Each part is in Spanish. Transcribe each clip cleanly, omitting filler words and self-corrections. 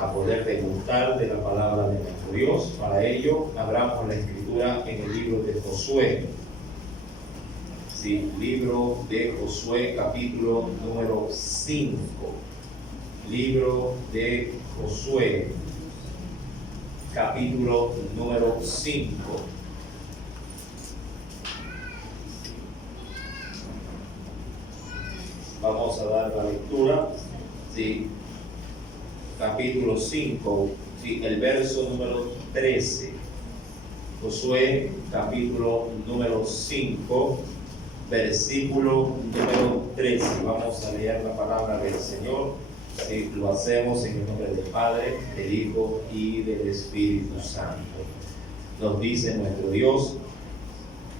a poder degustar de la palabra de nuestro Dios. Para ello, abramos la escritura en el libro de Josué. Sí, libro de Josué, capítulo número 5. Libro de Josué, capítulo número 5. Vamos a dar la lectura. Sí, capítulo 5, sí, el verso número 13. Josué, capítulo número 5, versículo número 13. Vamos a leer la palabra del Señor. Sí, lo hacemos en el nombre del Padre, del Hijo y del Espíritu Santo. Nos dice nuestro Dios: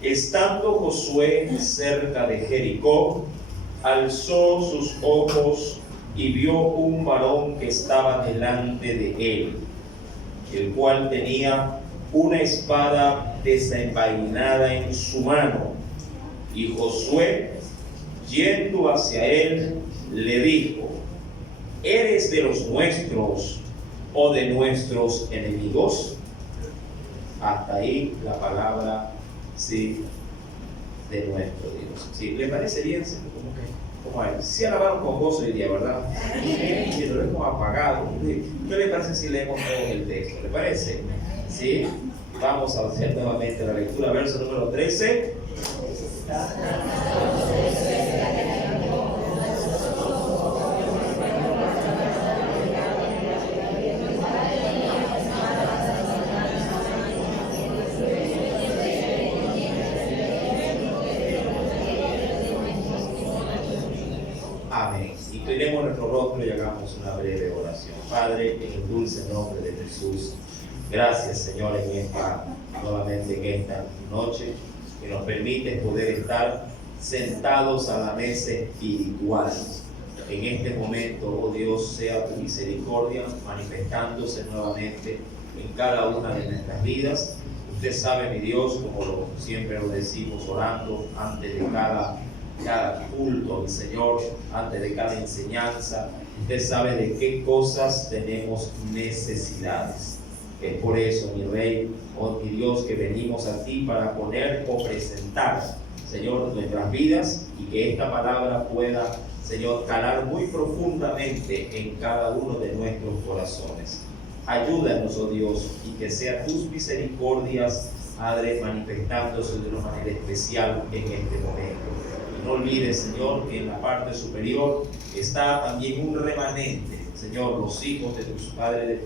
estando Josué cerca de Jericó, alzó sus ojos y vio un varón que estaba delante de él, el cual tenía una espada desenvainada en su mano. Y Josué, yendo hacia él, le dijo: ¿eres de los nuestros o de nuestros enemigos? Hasta ahí la palabra, sí, de nuestro Dios. ¿Sí? ¿Le parece bien? Como a él. Sí, alabaron con gozo hoy día, ¿verdad? Sí, lo hemos apagado. ¿Qué le parece si leemos todo el texto? ¿Le parece? Sí. Vamos a hacer nuevamente la lectura, verso número 13. Amén. Inclinemos nuestro rostro y hagamos una breve oración. Padre, en el dulce nombre de Jesús, gracias, Señor, nuevamente en esta noche, que nos permite poder estar sentados a la mesa espiritual. En este momento, oh Dios, sea tu misericordia manifestándose nuevamente en cada una de nuestras vidas. Usted sabe, mi Dios, como siempre lo decimos orando antes de cada culto, mi Señor, antes de cada enseñanza, usted sabe de qué cosas tenemos necesidades. Es por eso, mi Rey, oh mi Dios, que venimos a ti para poner o presentar, Señor, nuestras vidas, y que esta palabra pueda, Señor, calar muy profundamente en cada uno de nuestros corazones. Ayúdanos, oh Dios, y que sean tus misericordias, Padre, manifestándose de una manera especial en este momento. Y no olvides, Señor, que en la parte superior está también un remanente. Señor, los hijos de tus padres,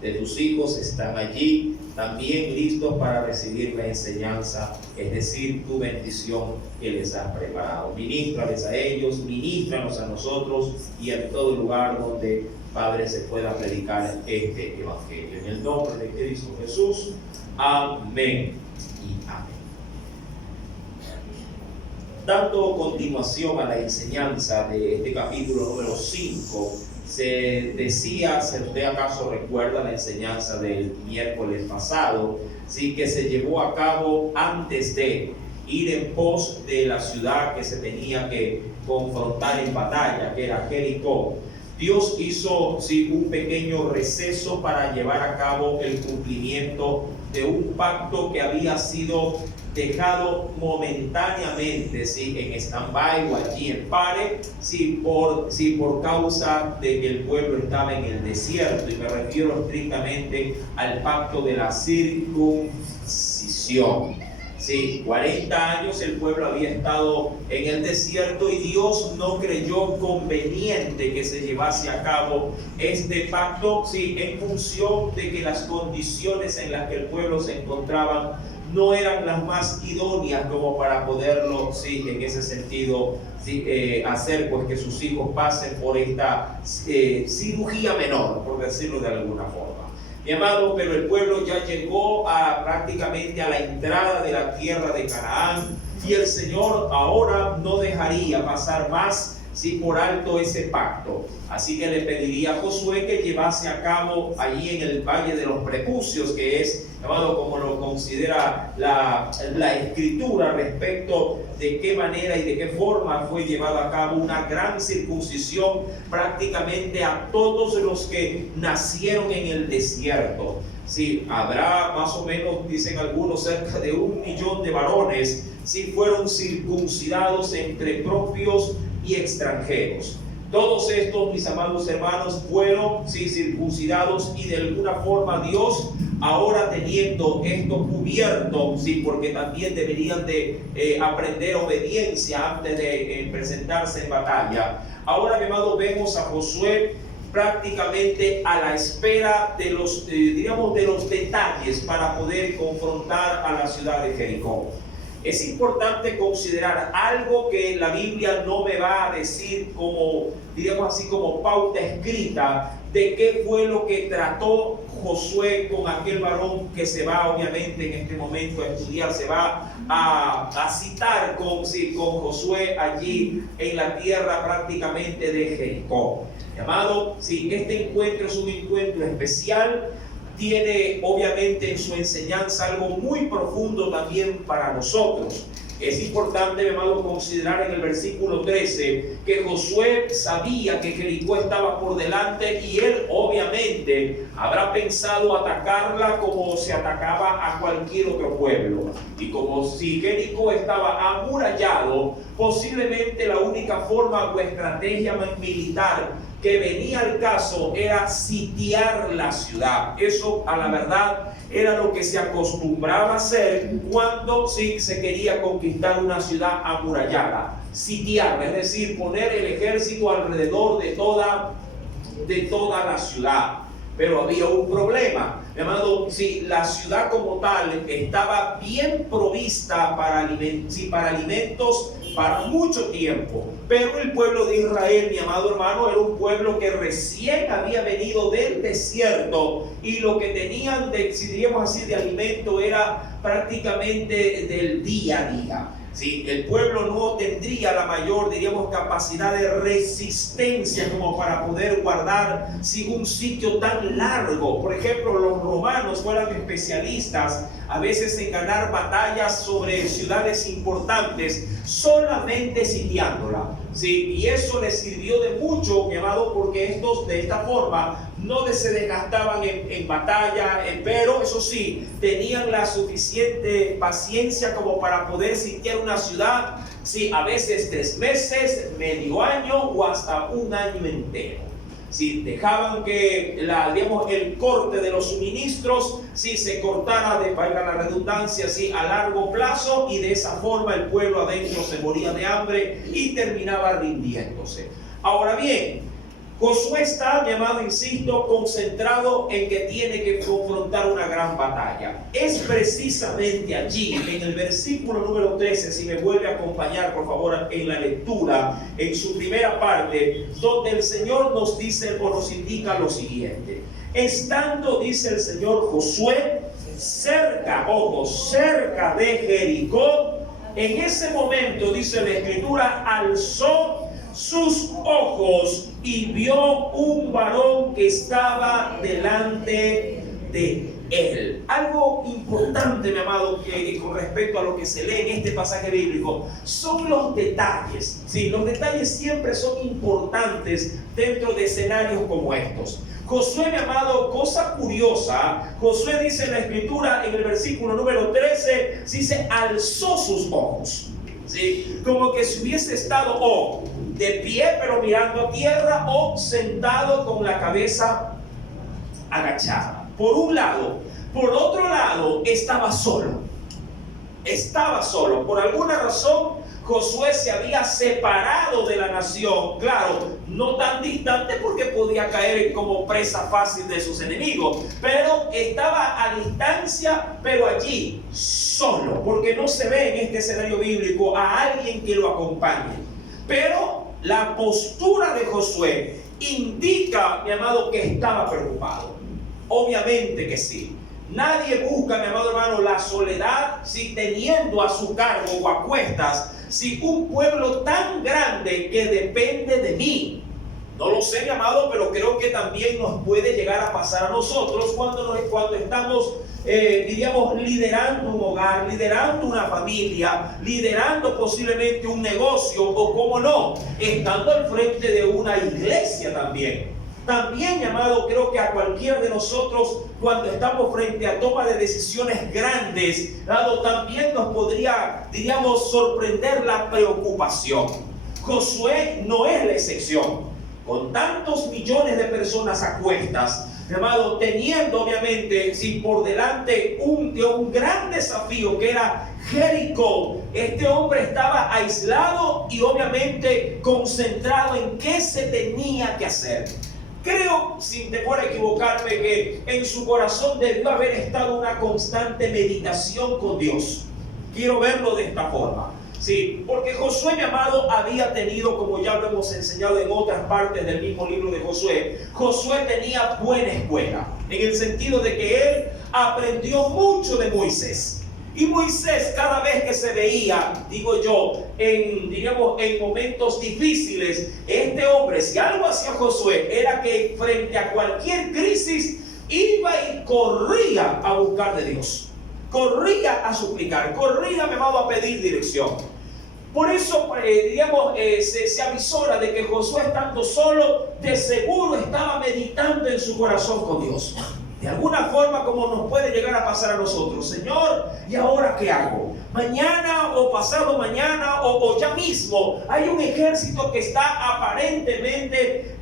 de tus hijos están allí también listos para recibir la enseñanza, es decir, tu bendición que les has preparado. Ministrales a ellos, ministranos a nosotros y en todo lugar donde, Padre, se pueda predicar este evangelio. En el nombre de Cristo Jesús, amén y amén. Dando continuación a la enseñanza de este capítulo número 5, se decía, si usted acaso recuerda la enseñanza del miércoles pasado, sí, que se llevó a cabo antes de ir en pos de la ciudad que se tenía que confrontar en batalla, que era Jericó. Dios hizo, sí, un pequeño receso para llevar a cabo el cumplimiento de un pacto que había sido dejado momentáneamente, ¿sí?, en stand-by o allí en pare, por causa de que el pueblo estaba en el desierto, y me refiero estrictamente al pacto de la circuncisión. Sí, 40 años el pueblo había estado en el desierto y Dios no creyó conveniente que se llevase a cabo este pacto, sí, en función de que las condiciones en las que el pueblo se encontraba no eran las más idóneas como para poderlo, sí, en ese sentido, sí, hacer pues que sus hijos pasen por esta cirugía menor, por decirlo de alguna forma. Mi amado, pero el pueblo ya llegó prácticamente a la entrada de la tierra de Canaán, y el Señor ahora no dejaría pasar más sí, por alto ese pacto. Así que le pediría a Josué que llevase a cabo allí en el Valle de los Prepucios, que es llamado como lo considera la escritura, respecto de qué manera y de qué forma fue llevada a cabo una gran circuncisión prácticamente a todos los que nacieron en el desierto. Sí, habrá más o menos, dicen algunos, cerca de 1 millón de varones, sí, fueron circuncidados entre propios y extranjeros. Todos estos, mis amados hermanos, fueron circuncidados, y de alguna forma Dios, ahora teniendo esto cubierto, porque también deberían de aprender obediencia antes de presentarse en batalla. Ahora, mi amado, vemos a Josué prácticamente a la espera de los, diríamos, de los detalles para poder confrontar a la ciudad de Jericó. Es importante considerar algo que la Biblia no me va a decir como, digamos así, como pauta escrita de qué fue lo que trató Josué con aquel varón que se va, obviamente, en este momento a estudiar, se va a citar con Josué allí en la tierra prácticamente de Jericó. Amado, este encuentro es un encuentro especial. Tiene obviamente en su enseñanza algo muy profundo también para nosotros. Es importante, mi amado, considerar en el versículo 13 que Josué sabía que Jericó estaba por delante, y él obviamente habrá pensado atacarla como se atacaba a cualquier otro pueblo. Y como si Jericó estaba amurallado, posiblemente la única forma o estrategia militar que venía al caso era sitiar la ciudad. Eso, a la verdad, era lo que se acostumbraba a hacer cuando se quería conquistar una ciudad amurallada. Sitiarla, es decir, poner el ejército alrededor de toda la ciudad. Pero había un problema, mi amado, la ciudad como tal estaba bien provista para alimentos para mucho tiempo, pero el pueblo de Israel, mi amado hermano, era un pueblo que recién había venido del desierto, y lo que tenían diríamos así, de alimento era prácticamente del día a día. Sí, el pueblo no tendría la mayor, diríamos, capacidad de resistencia como para poder guardar un sitio tan largo. Por ejemplo, los romanos fueron especialistas a veces en ganar batallas sobre ciudades importantes solamente sitiándola. Sí, y eso les sirvió de mucho, mi amado, porque estos de esta forma no se desgastaban en batalla, pero eso sí, tenían la suficiente paciencia como para poder sitiar una ciudad, a veces 3 meses, medio año o hasta 1 año entero. Dejaban que el corte de los suministros se cortara, valga la redundancia, a largo plazo, y de esa forma el pueblo adentro se moría de hambre y terminaba rindiéndose. Ahora bien, Josué está, mi amado, insisto, concentrado en que tiene que confrontar una gran batalla. Es precisamente allí, en el versículo número 13, si me vuelve a acompañar, por favor, en la lectura, en su primera parte, donde el Señor nos dice o nos indica lo siguiente. Estando, dice el Señor, Josué cerca de Jericó, en ese momento, dice la Escritura, alzó sus ojos y vio un varón que estaba delante de él. Algo importante, mi amado, que con respecto a lo que se lee en este pasaje bíblico, son los detalles. Los detalles siempre son importantes dentro de escenarios como estos. Josué, mi amado, cosa curiosa, Josué dice en la Escritura, en el versículo número 13, dice, alzó sus ojos. Como que si hubiese estado de pie pero mirando a tierra, o sentado con la cabeza agachada. Por un lado. Por otro lado, estaba solo. Por alguna razón, Josué se había separado de la nación. Claro, no tan distante porque podía caer como presa fácil de sus enemigos, pero estaba a distancia, pero allí solo, porque no se ve en este escenario bíblico a alguien que lo acompañe. Pero la postura de Josué indica, mi amado, que estaba preocupado. Obviamente que sí. Nadie busca, mi amado hermano, la soledad teniendo a su cargo o a cuestas si un pueblo tan grande que depende de mí? No lo sé, mi amado, pero creo que también nos puede llegar a pasar a nosotros cuando estamos, diríamos, liderando un hogar, liderando una familia, liderando posiblemente un negocio o, cómo no, estando al frente de una iglesia también. También, mi amado, creo que a cualquiera de nosotros, cuando estamos frente a toma de decisiones grandes, también nos podría, diríamos, sorprender la preocupación. Josué no es la excepción. Con tantos millones de personas a cuestas, mi amado, teniendo obviamente por delante un gran desafío que era Jericó, este hombre estaba aislado y obviamente concentrado en qué se tenía que hacer. Creo, sin temor a equivocarme, que en su corazón debió haber estado una constante meditación con Dios. Quiero verlo de esta forma. Sí, porque Josué, mi amado, había tenido, como ya lo hemos enseñado en otras partes del mismo libro de Josué, Josué tenía buena escuela, en el sentido de que él aprendió mucho de Moisés. Y Moisés, cada vez que se veía, digo yo, en momentos difíciles, este hombre, si algo hacía Josué, era que frente a cualquier crisis, iba y corría a buscar de Dios. Corría a suplicar, corría, mi amado, a pedir dirección. Por eso, se avisora de que Josué, estando solo, de seguro estaba meditando en su corazón con Dios. De alguna forma, como nos puede llegar a pasar a nosotros. Señor, ¿y ahora qué hago? Mañana o pasado mañana o ya mismo hay un ejército que está aparentemente,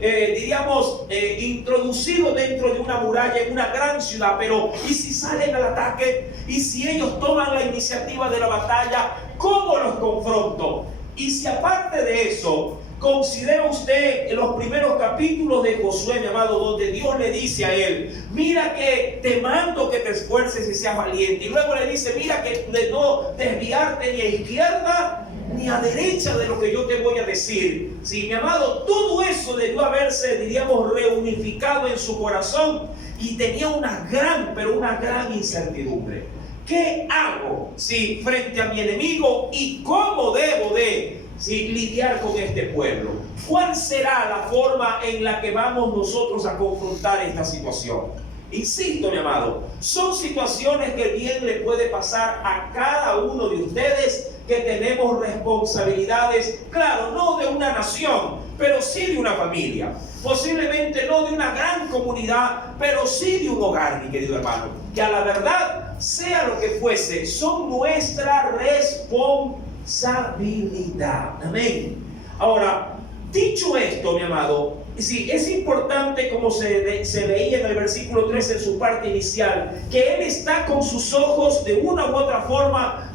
introducido dentro de una muralla en una gran ciudad. Pero ¿y si salen al ataque? ¿Y si ellos toman la iniciativa de la batalla? ¿Cómo los confronto? Y si aparte de eso, considera usted en los primeros capítulos de Josué, mi amado, donde Dios le dice a él: mira que te mando que te esfuerces y seas valiente. Y luego le dice: mira que de no desviarte ni a izquierda ni a derecha de lo que yo te voy a decir. Sí, mi amado, todo eso debió haberse, reunificado en su corazón, y tenía una gran incertidumbre. ¿Qué hago frente a mi enemigo y cómo debo de lidiar con este pueblo? ¿Cuál será la forma en la que vamos nosotros a confrontar esta situación? Insisto, mi amado, son situaciones que bien le puede pasar a cada uno de ustedes que tenemos responsabilidades, claro, no de una nación, pero sí de una familia. Posiblemente no de una gran comunidad, pero sí de un hogar, mi querido hermano. Que a la verdad, sea lo que fuese, son nuestra responsabilidad. Amén. Ahora, dicho esto, mi amado, sí, es importante, como se leía en el versículo 3 en su parte inicial, que él está con sus ojos de una u otra forma,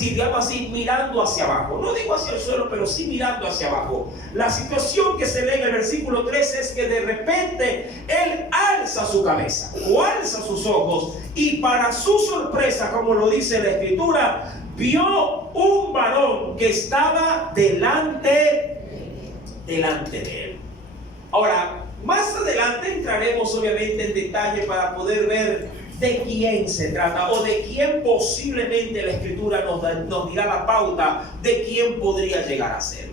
digamos así, mirando hacia abajo. No digo hacia el suelo, pero sí mirando hacia abajo. La situación que se lee en el versículo 3 es que de repente él alza su cabeza o alza sus ojos, y para su sorpresa, como lo dice la escritura, vio un varón que estaba delante de él. Ahora, más adelante entraremos obviamente en detalle para poder ver de quién se trata, o de quién posiblemente la escritura nos dirá la pauta de quién podría llegar a ser.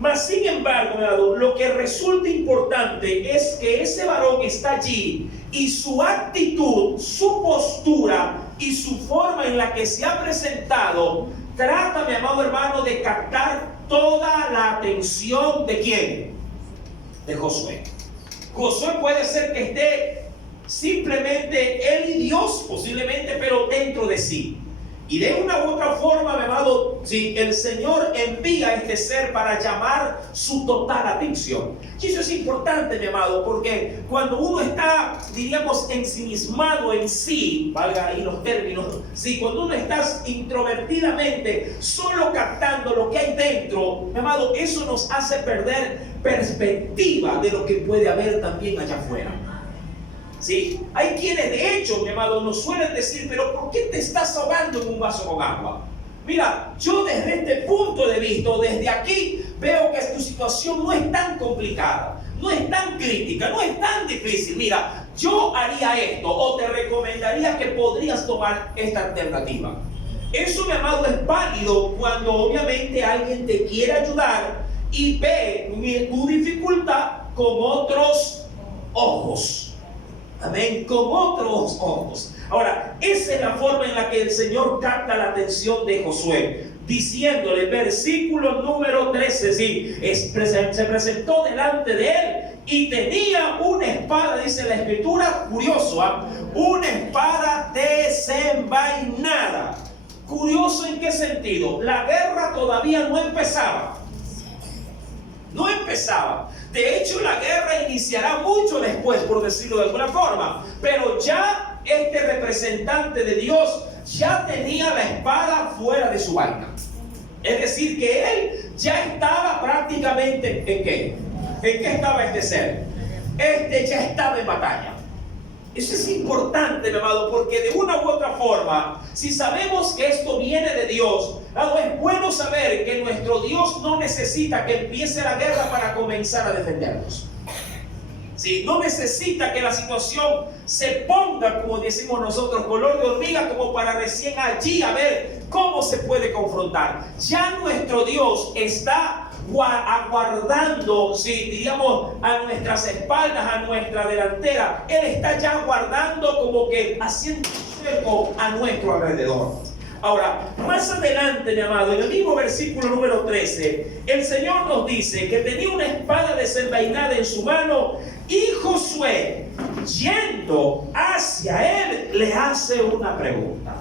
Mas sin embargo, lo que resulta importante es que ese varón está allí, y su actitud, su postura y su forma en la que se ha presentado trata, mi amado hermano, de captar toda la atención ¿de quién? De Josué. Josué puede ser que esté simplemente él y Dios, posiblemente, pero dentro de sí. Y de una u otra forma, mi amado, el Señor envía a este ser para llamar su total atención. Y eso es importante, mi amado, porque cuando uno está, ensimismado en sí, valga ahí los términos, cuando uno está introvertidamente solo captando lo que hay dentro, mi amado, eso nos hace perder perspectiva de lo que puede haber también allá afuera. Sí, hay quienes de hecho, mi amado, nos suelen decir: pero ¿por qué te estás ahogando en un vaso con agua? Mira, yo desde este punto de vista, desde aquí, veo que tu situación no es tan complicada, no es tan crítica, no es tan difícil. Mira, yo haría esto, o te recomendaría que podrías tomar esta alternativa. Eso, mi amado, es válido cuando obviamente alguien te quiere ayudar y ve tu dificultad con otros ojos. Amén, con otros ojos. Ahora, esa es la forma en la que el Señor capta la atención de Josué, diciéndole, versículo número 13, sí, se presentó delante de él y tenía una espada, dice la Escritura, curioso, una espada desenvainada. Curioso, ¿en qué sentido? La guerra todavía no empezaba. No empezaba. De hecho, la guerra iniciará mucho después, por decirlo de alguna forma. Pero ya este representante de Dios ya tenía la espada fuera de su vaina. Es decir, que él ya estaba prácticamente ¿en qué? ¿En qué estaba este ser? Este ya estaba en batalla. Eso es importante, mi amado, porque de una u otra forma, si sabemos que esto viene de Dios, es bueno saber que nuestro Dios no necesita que empiece la guerra para comenzar a defendernos. Sí, no necesita que la situación se ponga, como decimos nosotros, color de hormiga, como para recién allí a ver cómo se puede confrontar. Ya nuestro Dios está aguardando, sí, diríamos, a nuestras espaldas, a nuestra delantera. Él está ya aguardando, como que haciendo un cerco a nuestro alrededor. Ahora, más adelante, mi amado, en el mismo versículo número 13, el Señor nos dice que tenía una espada desenvainada en su mano y Josué, yendo hacia él, le hace una pregunta.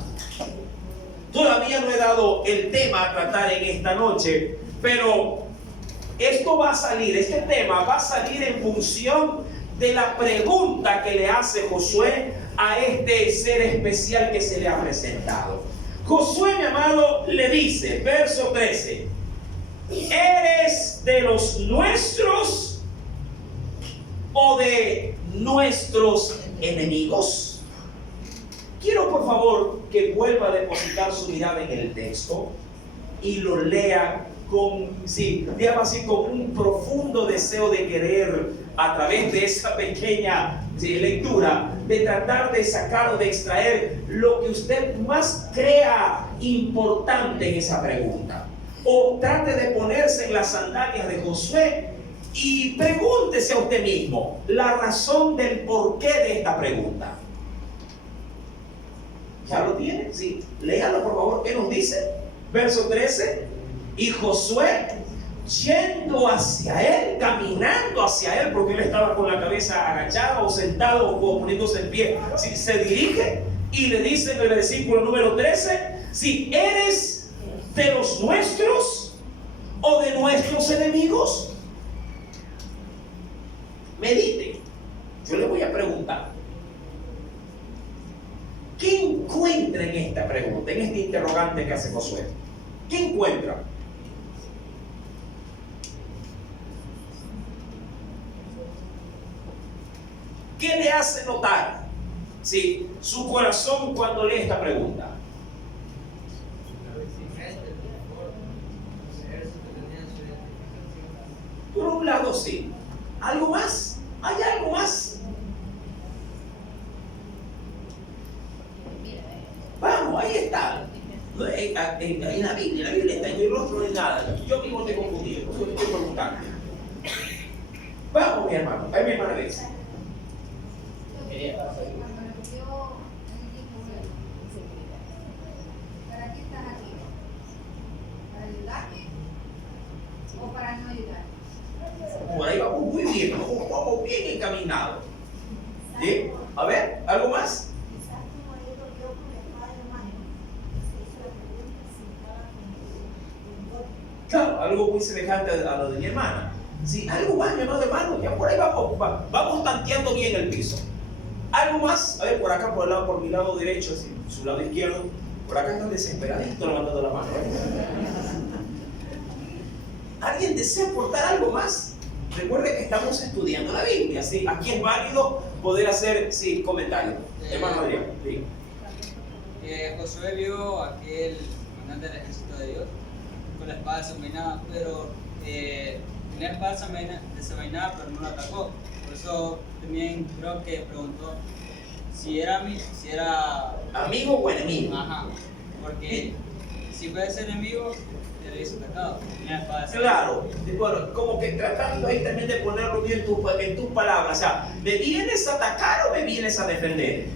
Todavía no he dado el tema a tratar en esta noche, pero esto va a salir, este tema va a salir en función de la pregunta que le hace Josué a este ser especial que se le ha presentado. Josué, mi amado, le dice, verso 13, ¿eres de los nuestros o de nuestros enemigos? Quiero, por favor, que vuelva a depositar su mirada en el texto y lo lea con, sí, digamos así, con un profundo deseo de querer, a través de esa pequeña lectura, de tratar de sacar o de extraer lo que usted más crea importante en esa pregunta. O trate de ponerse en las sandalias de Josué y pregúntese a usted mismo la razón del porqué de esta pregunta. ¿Ya lo tiene? Sí. Léalo, por favor. ¿Qué nos dice? Verso 13. Y Josué, yendo hacia él, caminando hacia él, porque él estaba con la cabeza agachada o sentado o poniéndose en pie, ¿sí? Se dirige y le dice en el versículo número 13, si eres de los nuestros o de nuestros enemigos. Medite. Yo le voy a preguntar, ¿qué encuentra en esta pregunta, en este interrogante que hace Josué? ¿Qué encuentra? ¿Qué le hace notar, sí, su corazón cuando lee esta pregunta? Por un lado, sí. ¿Algo más? ¿Hay algo más? Vamos, ahí está. En la Biblia está, en mi rostro no hay nada. Yo mismo te confundí, yo te estoy preguntando. Vamos, mi hermano. Ahí mi hermana dice. ¿Para qué estás aquí? ¿Para ayudarme o para no ayudarme? Por ahí vamos muy bien, vamos bien encaminados. ¿Sí? A ver, ¿algo más? Claro, algo muy semejante a lo de mi hermana. Sí, algo más, mi hermano, ya por ahí vamos tanteando bien el piso. ¿Algo más? A ver, por acá, por mi lado derecho, así, su lado izquierdo. Por acá están desesperaditos levantando la mano. ¿Alguien desea aportar algo más? Recuerde que estamos estudiando la Biblia, ¿sí? Aquí es válido poder hacer, sí, comentarios. Hermano Adrián, sí. Josué vio a aquel comandante del ejército de Dios con la espada desenvainada, pero tenía la espada desenvainada, pero no la atacó. Por eso también creo que preguntó si era amigo o enemigo. Ajá. Porque si puedes ser enemigo, te eres atacado. No es fácil. Claro, bueno, como que tratando ahí también de ponerlo bien en tus palabras. O sea, ¿me vienes a atacar o me vienes a defender?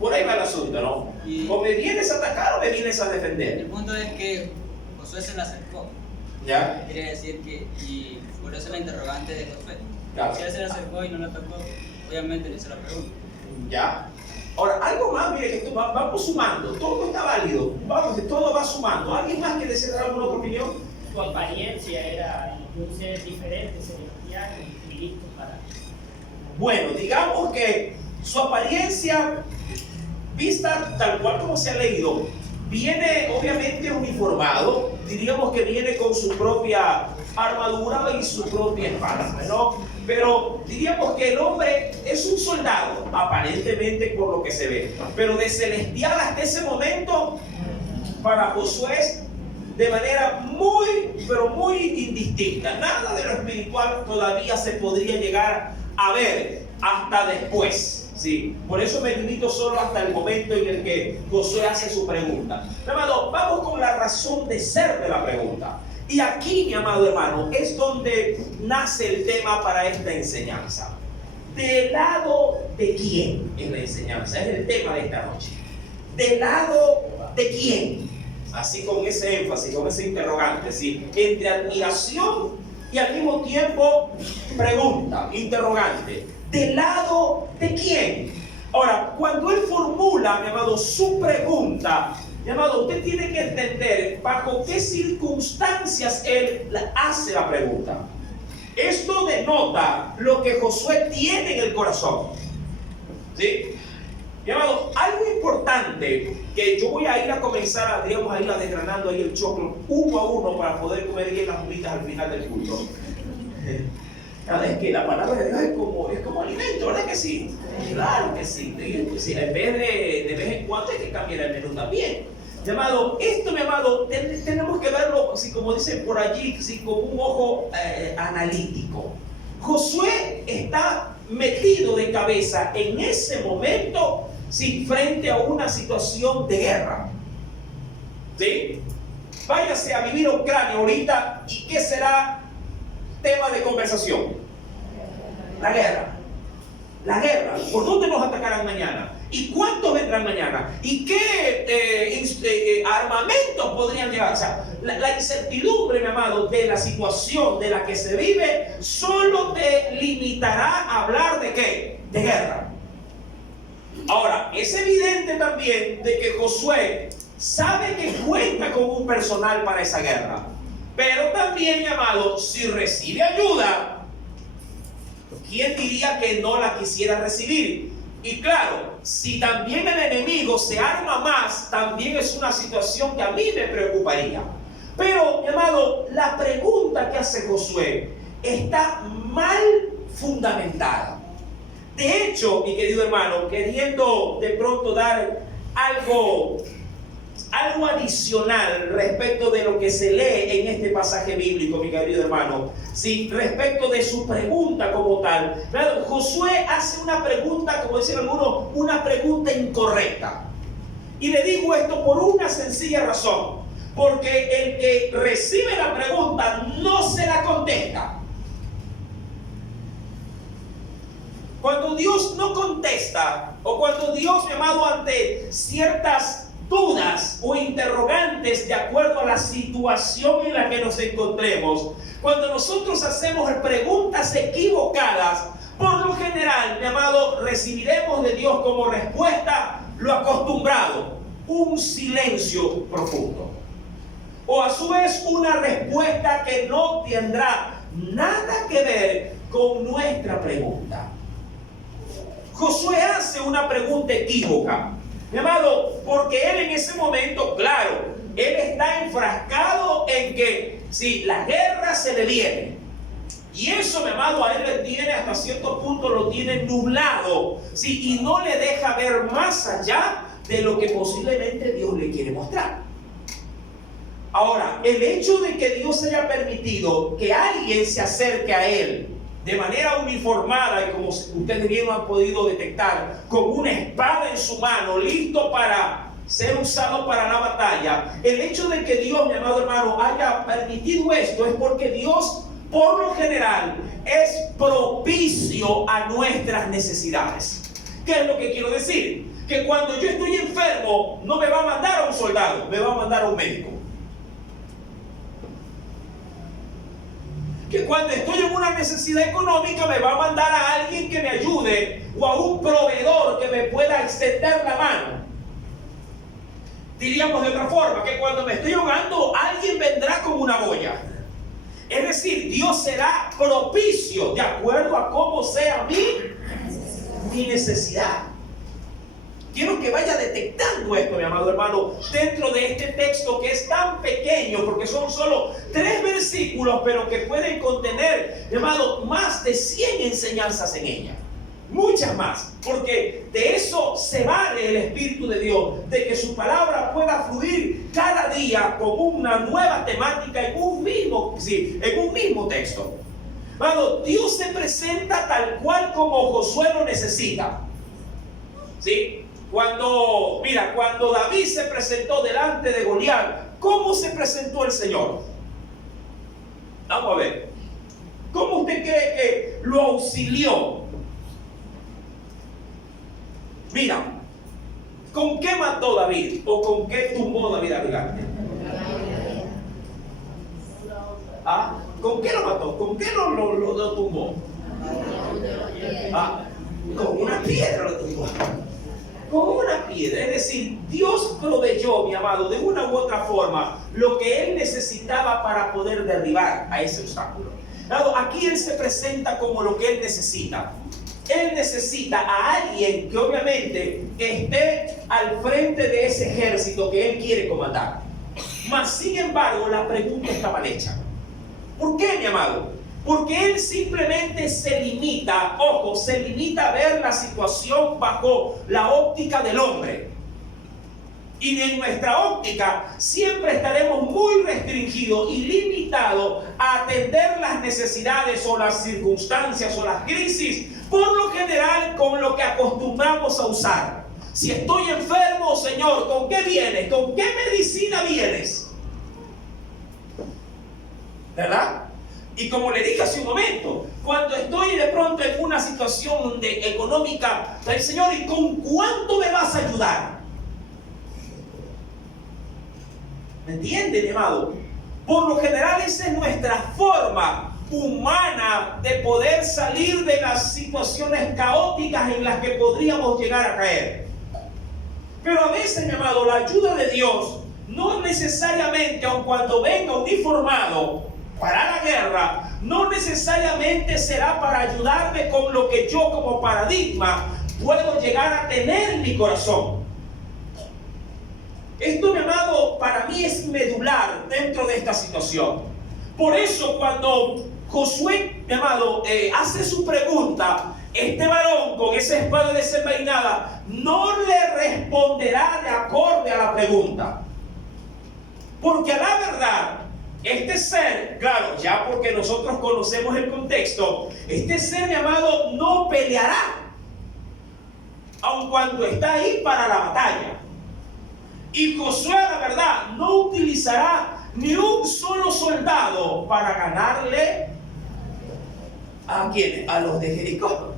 Por ahí va el asunto, ¿no? O me vienes a atacar o me vienes a defender. El punto es que Josué se le acercó. ¿Ya? Quiere decir que, y por eso la interrogante de Josué. Claro. Si él se le acercó y no lo atacó, obviamente le hizo la pregunta. ¿Ya? Ahora, algo más, mire, que vamos sumando, todo está válido, vamos, todo va sumando. ¿Alguien más quiere decir alguna otra opinión? Su apariencia era entonces diferente, celestial y listo para... Bueno, digamos que su apariencia, vista tal cual como se ha leído, viene obviamente uniformado, diríamos que viene con su propia armadura y su propia espada, ¿no? Pero diríamos que el hombre es un soldado, aparentemente por lo que se ve, pero de celestial hasta ese momento, para Josué, de manera muy, pero muy indistinta. Nada de lo espiritual todavía se podría llegar a ver hasta después. Sí, por eso me limito solo hasta el momento en el que Josué hace su pregunta. Hermano, vamos con la razón de ser de la pregunta. Y aquí, mi amado hermano, es donde nace el tema para esta enseñanza. ¿Del lado de quién es la enseñanza? Es el tema de esta noche. ¿Del lado de quién? Así con ese énfasis, con ese interrogante, ¿sí? Entre admiración y al mismo tiempo pregunta, interrogante. ¿Del lado de quién? Ahora, cuando él formula, mi amado, su pregunta, mi amado, usted tiene que entender bajo qué circunstancias él hace la pregunta. Esto denota lo que Josué tiene en el corazón. ¿Sí? Mi amado, algo importante que yo voy a ir a comenzar, digamos, a ir a desgranando ahí el choclo uno a uno para poder comer bien las uvitas al final del culto. Es que la palabra de Dios es como alimento, ¿verdad que sí? Claro que sí. En vez de vez en cuando hay que cambiar el menú también. Mi amado, esto, mi amado, tenemos que verlo, así como dicen por allí, así, con un ojo analítico. Josué está metido de cabeza en ese momento, sí, frente a una situación de guerra. ¿Sí? Váyase a vivir a Ucrania ahorita, ¿y qué será tema de conversación? La guerra. La guerra. ¿Por dónde nos atacarán mañana? ¿Y cuántos vendrán mañana? ¿Y qué armamentos podrían llegar? O sea, la incertidumbre, mi amado, de la situación de la que se vive solo te limitará a hablar de ¿qué? De guerra. Ahora, es evidente también de que Josué sabe que cuenta con un personal para esa guerra. Pero también, mi amado, si recibe ayuda, ¿quién diría que no la quisiera recibir? Y claro, si también el enemigo se arma más, también es una situación que a mí me preocuparía. Pero, mi amado, la pregunta que hace Josué está mal fundamentada. De hecho, mi querido hermano, queriendo de pronto dar algo adicional respecto de lo que se lee en este pasaje bíblico, mi querido hermano, sí, respecto de su pregunta como tal. Claro, Josué hace una pregunta, como dicen algunos, una pregunta incorrecta. Y le digo esto por una sencilla razón, porque el que recibe la pregunta no se la contesta. Cuando Dios no contesta, o cuando Dios, mi amado, ante ciertas dudas o interrogantes de acuerdo a la situación en la que nos encontremos, cuando nosotros hacemos preguntas equivocadas, por lo general, mi amado, recibiremos de Dios como respuesta lo acostumbrado, un silencio profundo, o a su vez una respuesta que no tendrá nada que ver con nuestra pregunta. Josué hace una pregunta equívoca, mi amado, porque él en ese momento, claro, él está enfrascado en que si la guerra se le viene, y eso, mi amado, a él le tiene hasta cierto punto, lo tiene nublado, sí, y no le deja ver más allá de lo que posiblemente Dios le quiere mostrar. Ahora, el hecho de que Dios haya permitido que alguien se acerque a él de manera uniformada, y como ustedes bien lo han podido detectar, con una espada en su mano, listo para ser usado para la batalla, el hecho de que Dios, mi amado hermano, haya permitido esto es porque Dios, por lo general, es propicio a nuestras necesidades. ¿Qué es lo que quiero decir? Que cuando yo estoy enfermo, no me va a mandar a un soldado, me va a mandar a un médico. Que cuando estoy en una necesidad económica, me va a mandar a alguien que me ayude, o a un proveedor que me pueda extender la mano. Diríamos de otra forma, que cuando me estoy ahogando, alguien vendrá con una boya. Es decir, Dios será propicio de acuerdo a cómo sea mi necesidad. Quiero que vaya detectando esto, mi amado hermano, dentro de este texto que es tan pequeño, porque son solo 3 versículos, pero que pueden contener, mi amado, más de 100 enseñanzas en ella. Muchas más, porque de eso se vale el Espíritu de Dios, de que su palabra pueda fluir cada día con una nueva temática en un mismo texto. Hermano, Dios se presenta tal cual como Josué lo necesita. ¿Sí? Cuando David se presentó delante de Goliat, ¿cómo se presentó el Señor? Vamos a ver. ¿Cómo usted cree que lo auxilió? Mira, ¿con qué mató David? ¿O con qué tumbó David al gigante? ¿Ah? ¿Con qué lo mató? ¿Con qué lo tumbó? Ah, con una piedra lo tumbó. Con una piedra. Es decir, Dios proveyó, mi amado, de una u otra forma, lo que él necesitaba para poder derribar a ese obstáculo. Aquí él se presenta como lo que él necesita. Él necesita a alguien que obviamente esté al frente de ese ejército que él quiere comandar. Mas sin embargo, la pregunta está mal hecha. ¿Por qué, mi amado? Porque él simplemente se limita a ver la situación bajo la óptica del hombre. Y en nuestra óptica siempre estaremos muy restringidos y limitados a atender las necesidades o las circunstancias o las crisis, por lo general con lo que acostumbramos a usar. Si estoy enfermo, Señor, ¿con qué vienes? ¿Con qué medicina vienes? ¿Verdad? Y como le dije hace un momento, cuando estoy de pronto en una situación económica, el Señor, ¿y con cuánto me vas a ayudar? ¿Me entiende, mi amado? Por lo general esa es nuestra forma humana de poder salir de las situaciones caóticas en las que podríamos llegar a caer. Pero a veces, mi amado, la ayuda de Dios no necesariamente, aun cuando venga uniformado para la guerra, no necesariamente será para ayudarme con lo que yo como paradigma puedo llegar a tener en mi corazón. Esto, mi amado, para mí es medular dentro de esta situación. Por eso cuando Josué, mi amado, hace su pregunta, este varón con esa espada desenvainada no le responderá de acorde a la pregunta. Porque a la verdad, este ser, claro, ya porque nosotros conocemos el contexto, este ser, mi amado, no peleará, aun cuando está ahí para la batalla. Y Josué, la verdad, no utilizará ni un solo soldado para ganarle ¿a quiénes? A los de Jericó.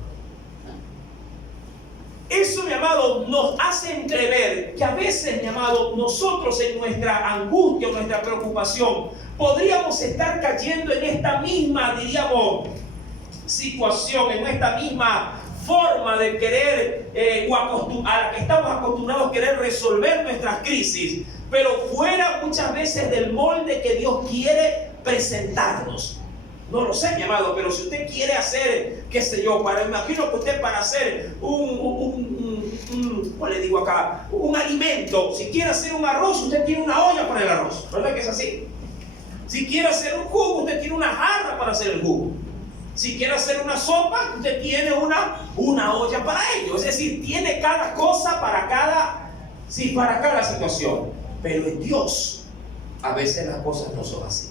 Eso, mi amado, nos hace entrever que a veces, mi amado, nosotros en nuestra angustia, en nuestra preocupación, podríamos estar cayendo en esta misma, diríamos, situación, en esta misma forma de querer, a la que estamos acostumbrados a querer resolver nuestras crisis, pero fuera muchas veces del molde que Dios quiere presentarnos. No lo sé, mi amado, pero si usted quiere hacer, qué sé yo, imagino que usted para hacer ¿cómo le digo acá? Un alimento, si quiere hacer un arroz, usted tiene una olla para el arroz, ¿verdad que es así? Si quiere hacer un jugo, usted tiene una jarra para hacer el jugo. Si quiere hacer una sopa, usted tiene una olla para ello. Es decir, tiene cada cosa para cada situación. Pero en Dios, a veces las cosas no son así.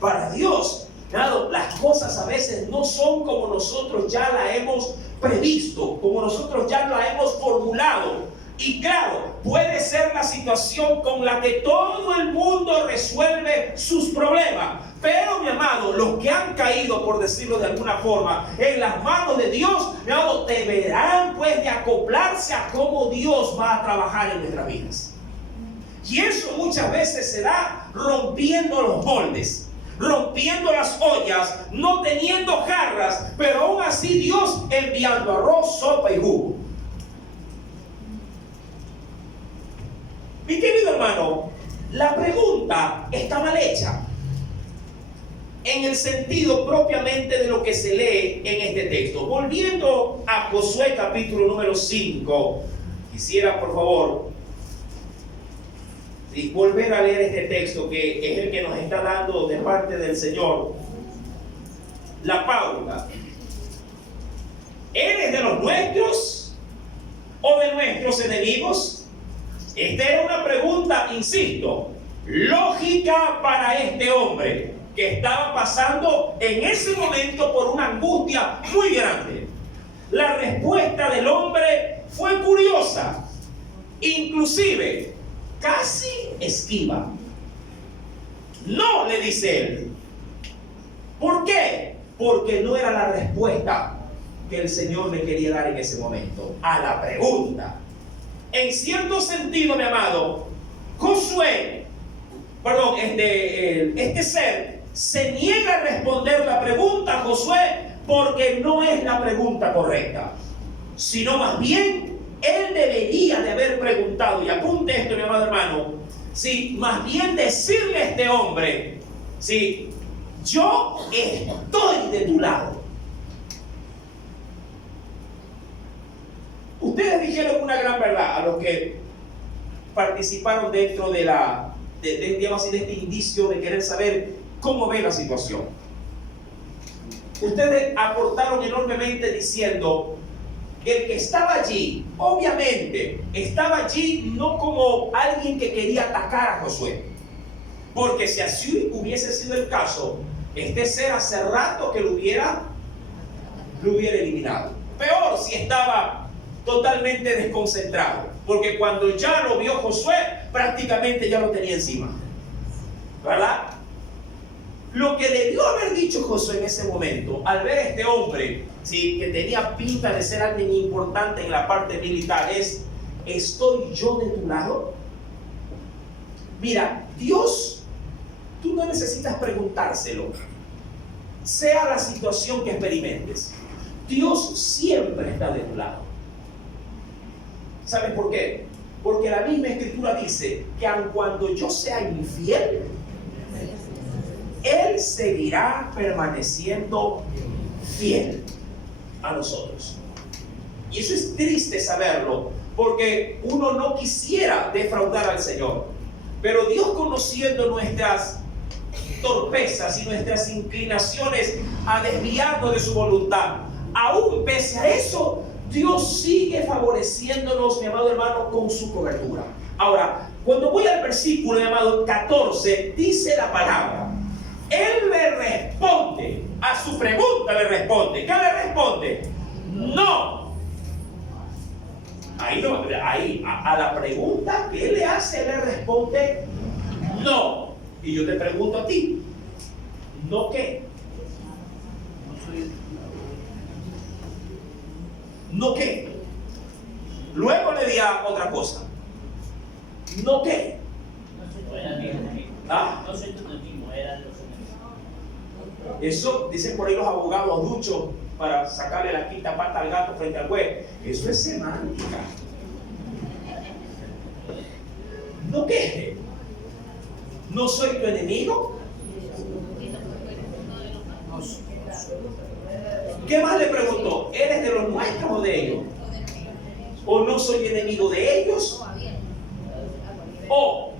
Para Dios, claro, las cosas a veces no son como nosotros ya la hemos previsto, como nosotros ya la hemos formulado. Y claro, puede ser la situación con la que todo el mundo resuelve sus problemas. Pero, mi amado, los que han caído, por decirlo de alguna forma, en las manos de Dios, mi amado, deberán pues de acoplarse a cómo Dios va a trabajar en nuestras vidas. Y eso muchas veces se da rompiendo los moldes, rompiendo las ollas, no teniendo jarras, pero aún así Dios enviando arroz, sopa y jugo. Mi querido hermano, la pregunta está mal hecha en el sentido propiamente de lo que se lee en este texto. Volviendo a Josué capítulo número 5, quisiera por favor volver a leer este texto que es el que nos está dando de parte del Señor la pauta. ¿Eres de los nuestros o de nuestros enemigos? Esta era una pregunta, insisto, lógica para este hombre que estaba pasando en ese momento por una angustia muy grande. La respuesta del hombre fue curiosa, inclusive casi esquiva. No, le dice él. ¿Por qué? Porque no era la respuesta que el Señor le quería dar en ese momento a la pregunta. En cierto sentido, mi amado, este ser se niega a responder la pregunta a Josué porque no es la pregunta correcta, sino más bien él debería de haber preguntado, y apunte esto, mi amado hermano, más bien decirle a este hombre, yo estoy de tu lado. Ustedes dijeron una gran verdad a los que participaron dentro de este indicio de querer saber cómo ve la situación. Ustedes aportaron enormemente diciendo que el que estaba allí, obviamente, estaba allí no como alguien que quería atacar a Josué, porque si así hubiese sido el caso, este ser hace rato que lo hubiera eliminado. Peor si estaba totalmente desconcentrado, porque cuando ya lo vio Josué, prácticamente ya lo tenía encima, ¿verdad? Lo que debió haber dicho Josué en ese momento, al ver a este hombre, que tenía pinta de ser alguien importante en la parte militar, es: ¿estoy yo de tu lado? Mira, Dios, tú no necesitas preguntárselo, sea la situación que experimentes, Dios siempre está de tu lado. ¿Sabes por qué? Porque la misma Escritura dice que aun cuando yo sea infiel, Él seguirá permaneciendo fiel a nosotros. Y eso es triste saberlo, porque uno no quisiera defraudar al Señor. Pero Dios, conociendo nuestras torpezas y nuestras inclinaciones a desviarnos de su voluntad, aún pese a eso, Dios sigue favoreciéndonos, mi amado hermano, con su cobertura. Ahora, cuando voy al versículo, mi amado, 14, dice la palabra: Él le responde, a su pregunta le responde. ¿Qué le responde? No. Ahí, a la pregunta que Él le hace, Él le responde no. Y yo te pregunto a ti, ¿no qué? ¿No qué? Luego le dirá otra cosa. ¿No qué? No era mi enemigo. ¿Ah? No soy tu enemigo, era de los enemigos. Eso dicen por ahí los abogados duchos para sacarle la quinta pata al gato frente al juez. Eso es semántica. ¿No qué? ¿No soy tu enemigo? ¿Qué más le preguntó? ¿Eres de los nuestros o de ellos? ¿O no soy enemigo de ellos? ¿O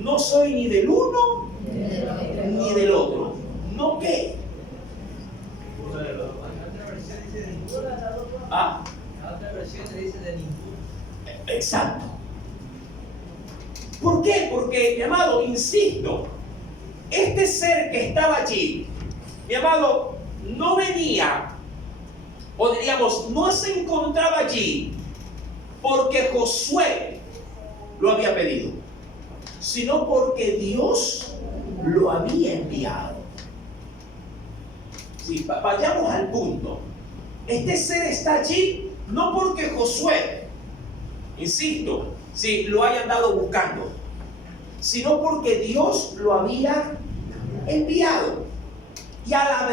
no soy ni del uno ni del otro? ¿No qué? ¿Ah? La otra versión le dice de ninguno. Exacto. ¿Por qué? Porque, mi amado, insisto, este ser que estaba allí, mi amado, no venía, o diríamos, no se encontraba allí porque Josué lo había pedido, sino porque Dios lo había enviado. Sí, vayamos al punto. Este ser está allí no porque Josué, insisto, sí, lo haya andado buscando, sino porque Dios lo había enviado. Y a la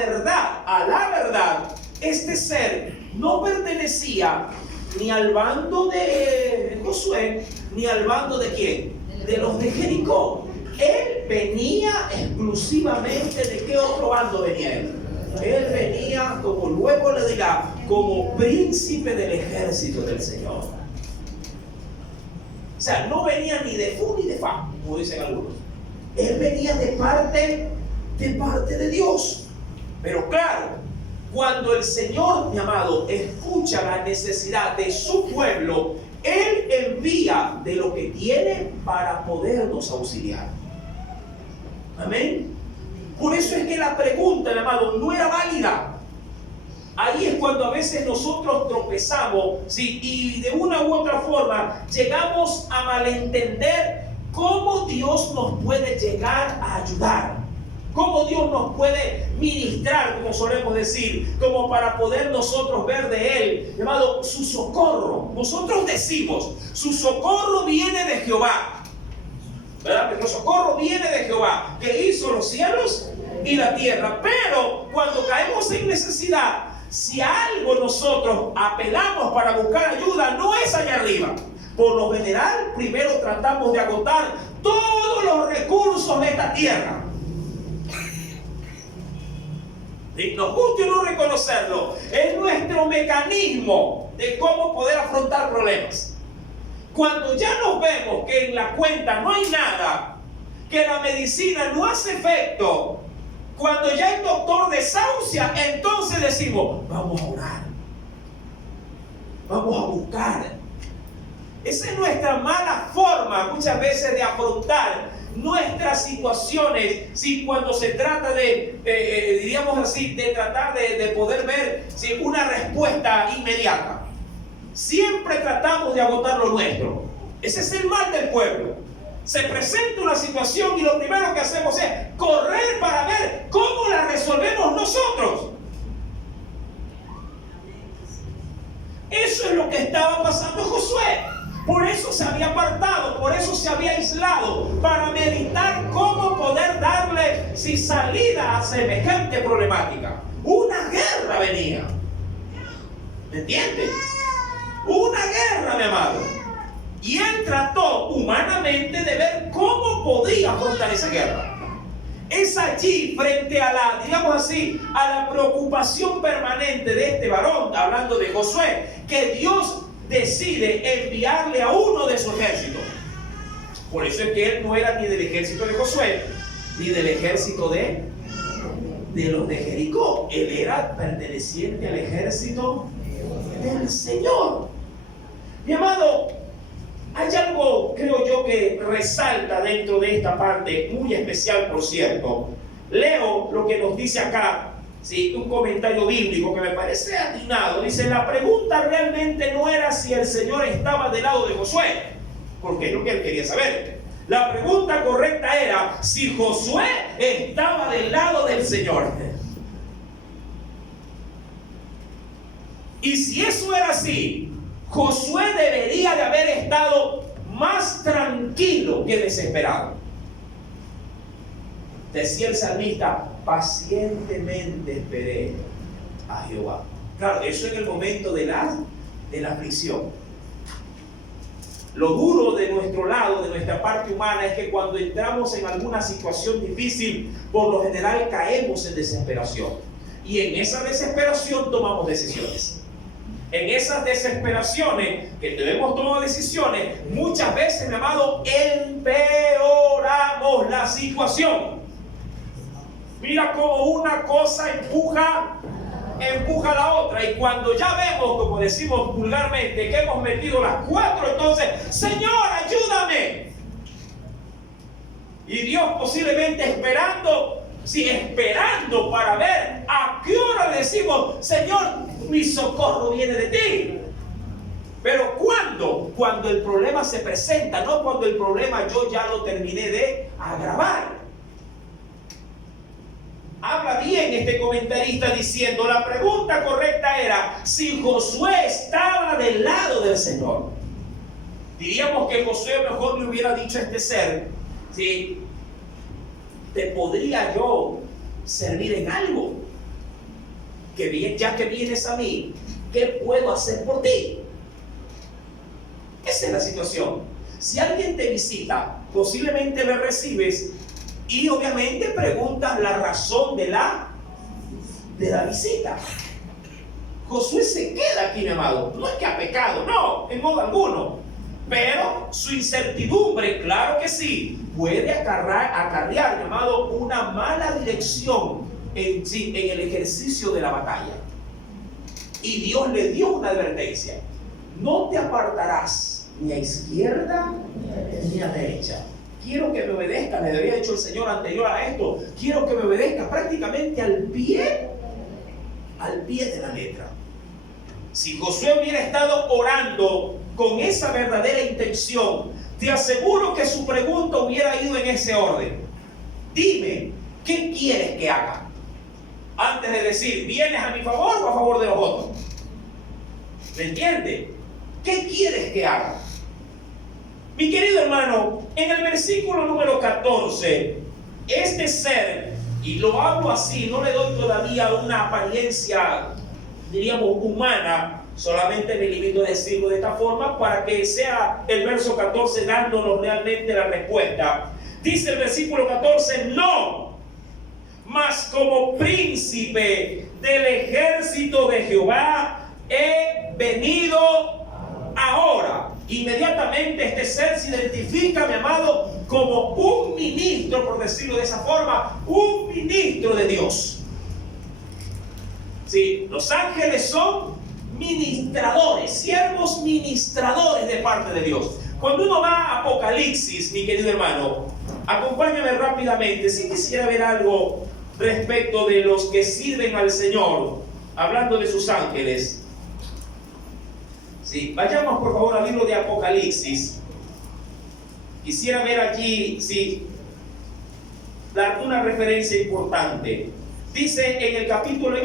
verdad, este ser no pertenecía ni al bando de Josué, ni al bando de ¿quién? De los de Jericó. Él venía exclusivamente ¿de qué otro bando venía él? Él venía, como luego le dirá, como príncipe del ejército del Señor. O sea, no venía ni de fu ni de fa, como dicen algunos. Él venía de parte de Dios. Pero claro, cuando el Señor, mi amado, escucha la necesidad de su pueblo, Él envía de lo que tiene para podernos auxiliar. Amén. Por eso es que la pregunta, mi amado, no era válida. Ahí es cuando a veces nosotros tropezamos, ¿sí? Y de una u otra forma llegamos a malentender cómo Dios nos puede llegar a ayudar, cómo Dios nos puede ministrar, como solemos decir, como para poder nosotros ver de Él, llamado su socorro. Nosotros decimos, su socorro viene de Jehová, ¿verdad? Nuestro socorro viene de Jehová, que hizo los cielos y la tierra. Pero cuando caemos en necesidad, si a algo nosotros apelamos para buscar ayuda, no es allá arriba. Por lo general, primero tratamos de agotar todos los recursos de esta tierra. Y nos guste o no reconocerlo, es nuestro mecanismo de cómo poder afrontar problemas. Cuando ya nos vemos que en la cuenta no hay nada, que la medicina no hace efecto, cuando ya el doctor desahucia, entonces decimos, vamos a orar, vamos a buscar. Esa es nuestra mala forma muchas veces de afrontar nuestras situaciones, si cuando se trata de, diríamos así, de tratar de poder ver si una respuesta inmediata. Siempre tratamos de agotar lo nuestro. Ese es el mal del pueblo. Se presenta una situación y lo primero que hacemos es correr para ver cómo la resolvemos nosotros. Eso es lo que estaba pasando Josué. Por eso se había apartado, por eso se había aislado, para meditar cómo poder darle salida a semejante problemática. Una guerra venía. ¿Me entiendes? Una guerra, mi amado. Y él trató humanamente de ver cómo podía afrontar esa guerra. Es allí, frente a la, digamos así, a la preocupación permanente de este varón, hablando de Josué, que Dios decide enviarle a uno de su ejército. Por eso es que él no era ni del ejército de Josué, ni del ejército de los de Jericó. Él era perteneciente al ejército del Señor. Mi amado, hay algo, creo yo, que resalta dentro de esta parte, muy especial, por cierto. Leo lo que nos dice acá, ¿sí? Un comentario bíblico que me parece atinado. Dice, la pregunta realmente no era si el Señor estaba del lado de Josué, porque es lo que él quería saber. La pregunta correcta era si Josué estaba del lado del Señor. Y si eso era así, Josué debería de haber estado más tranquilo que desesperado. Decía el salmista, pacientemente esperé a Jehová. Claro, eso en el momento de la aflicción. Lo duro de nuestro lado, de nuestra parte humana, es que cuando entramos en alguna situación difícil, por lo general caemos en desesperación. Y en esa desesperación tomamos decisiones. En esas desesperaciones que debemos tomar decisiones, muchas veces, mi amado, empeoramos la situación. Mira cómo una cosa empuja a la otra, y cuando ya vemos, como decimos vulgarmente, que hemos metido las cuatro, entonces, Señor, ayúdame. Y Dios posiblemente esperando para ver a qué hora le decimos, Señor, mi socorro viene de ti. Pero cuando ¿cuándo? Cuando el problema se presenta, no cuando el problema yo ya lo terminé de agravar. Habla bien este comentarista diciendo, la pregunta correcta era si Josué estaba del lado del Señor. Diríamos que Josué mejor le hubiera dicho a este ser, ¿sí? ¿Te podría yo servir en algo? Que bien, ya que vienes a mí, ¿qué puedo hacer por ti? Esa es la situación. Si alguien te visita, posiblemente le recibes y obviamente preguntas la razón de la visita. Josué se queda aquí, mi amado. No es que ha pecado, no, en modo alguno. Pero su incertidumbre, claro que sí, puede acarrear, mi amado, una mala dirección en el ejercicio de la batalla. Y Dios le dio una advertencia: no te apartarás ni a izquierda ni a derecha. Quiero que me obedezcas, le había dicho el Señor anterior a esto. Quiero que me obedezcas prácticamente al pie de la letra. Si Josué hubiera estado orando con esa verdadera intención, te aseguro que su pregunta hubiera ido en ese orden: dime, ¿qué quieres que haga? Antes de decir, ¿vienes a mi favor o a favor de los otros? ¿Me entiende? ¿Qué quieres que haga? Mi querido hermano, en el versículo número 14, este ser, y lo hablo así, no le doy todavía una apariencia, diríamos, humana, solamente me limito a decirlo de esta forma para que sea el verso 14 dándonos realmente la respuesta. Dice el versículo 14, no, mas como príncipe del ejército de Jehová he venido ahora. Inmediatamente este ser se identifica, mi amado, como un ministro, por decirlo de esa forma, un ministro de Dios. Sí, los ángeles son ministradores, siervos ministradores de parte de Dios. Cuando uno va a Apocalipsis, mi querido hermano, acompáñame rápidamente, si quisiera ver algo respecto de los que sirven al Señor, hablando de sus ángeles. Sí, vayamos por favor al libro de Apocalipsis. Quisiera ver allí, sí, dar una referencia importante. Dice en el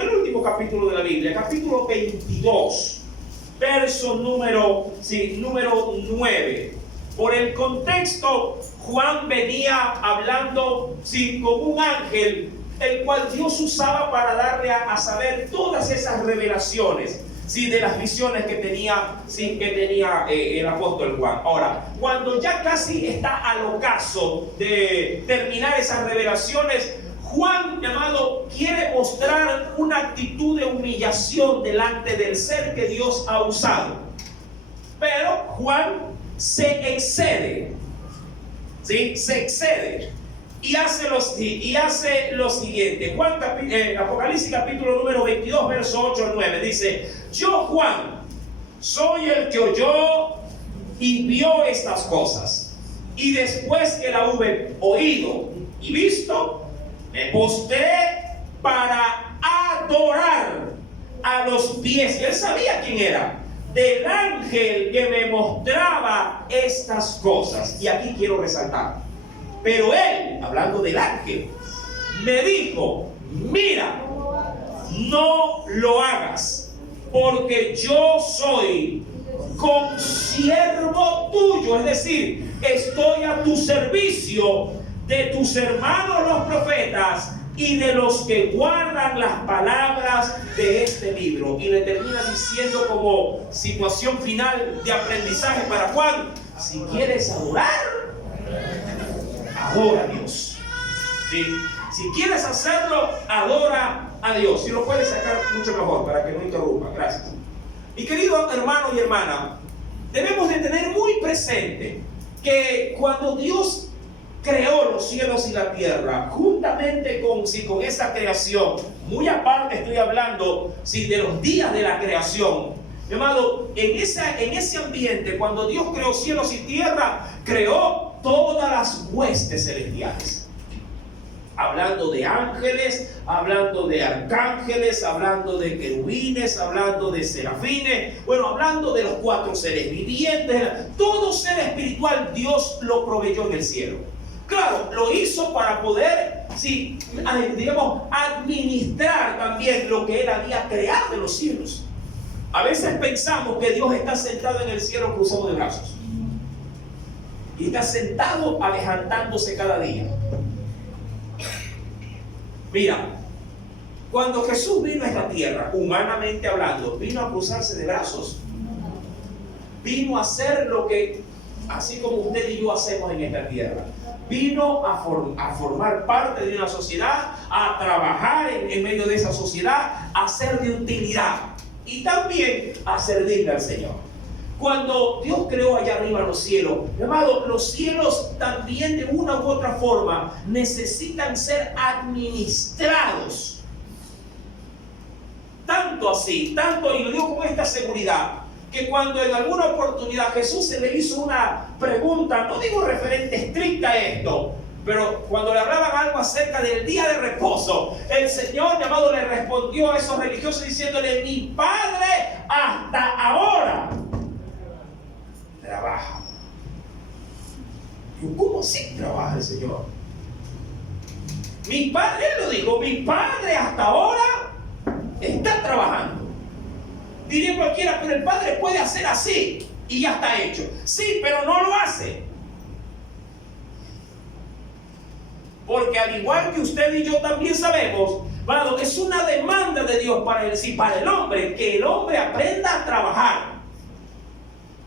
último capítulo de la Biblia, capítulo 22, verso número 9. Por el contexto, Juan venía hablando con un ángel, el cual Dios usaba para darle a saber todas esas revelaciones, de las visiones que tenía el apóstol Juan. Ahora, cuando ya casi está al ocaso de terminar esas revelaciones, Juan, mi amado, quiere mostrar una actitud de humillación delante del ser que Dios ha usado. Pero Juan se excede, se excede y hace lo siguiente. Apocalipsis capítulo número 22, verso 8 al 9, dice: yo, Juan, soy el que oyó y vio estas cosas, y después que la hube oído y visto, me postré para adorar a los pies. Él sabía quién era, del ángel que me mostraba estas cosas. Y aquí quiero resaltar: pero él, hablando del ángel, me dijo: mira, no lo hagas, porque yo soy consiervo tuyo, es decir, estoy a tu servicio, de tus hermanos los profetas y de los que guardan las palabras de este libro. Y le termina diciendo como situación final de aprendizaje para Juan: si quieres adorar, adora a Dios. ¿Sí? Si quieres hacerlo, adora a Dios. Si lo puedes sacar, mucho mejor, para que no interrumpa. Gracias. Mi querido hermano y hermana, debemos de tener muy presente que cuando Dios creó los cielos y la tierra, juntamente con esa creación, muy aparte estoy hablando de los días de la creación, mi amado, en ese ambiente, cuando Dios creó cielos y tierra, creó todas las huestes celestiales. hablando de ángeles, hablando de arcángeles, hablando de querubines, hablando de serafines, bueno, hablando de los 4 seres vivientes. Todo ser espiritual Dios lo proveyó en el cielo. Claro, lo hizo para poder, sí, digamos, administrar también lo que Él había creado en los cielos. A veces pensamos que Dios está sentado en el cielo cruzado de brazos. Y está sentado avejantándose cada día. Mira, cuando Jesús vino a esta tierra, humanamente hablando, vino a cruzarse de brazos. Vino a hacer lo que, así como usted y yo hacemos en esta tierra. Vino a formar parte de una sociedad, a trabajar en medio de esa sociedad, a ser de utilidad y también a servirle al Señor. Cuando Dios creó allá arriba los cielos, mi amado, los cielos también de una u otra forma necesitan ser administrados. Tanto así, y lo digo con esta seguridad, que cuando en alguna oportunidad Jesús se le hizo una pregunta, no digo referente estricta a esto, pero cuando le hablaban algo acerca del día de reposo, el Señor, llamado, le respondió a esos religiosos diciéndole: mi Padre hasta ahora trabaja. ¿Cómo así trabaja el Señor? Mi Padre, él lo dijo, mi Padre hasta ahora está trabajando. Diría cualquiera, pero el Padre puede hacer así y ya está hecho. Sí, pero no lo hace. Porque al igual que usted y yo también sabemos, bueno, es una demanda de Dios para el hombre, que el hombre aprenda a trabajar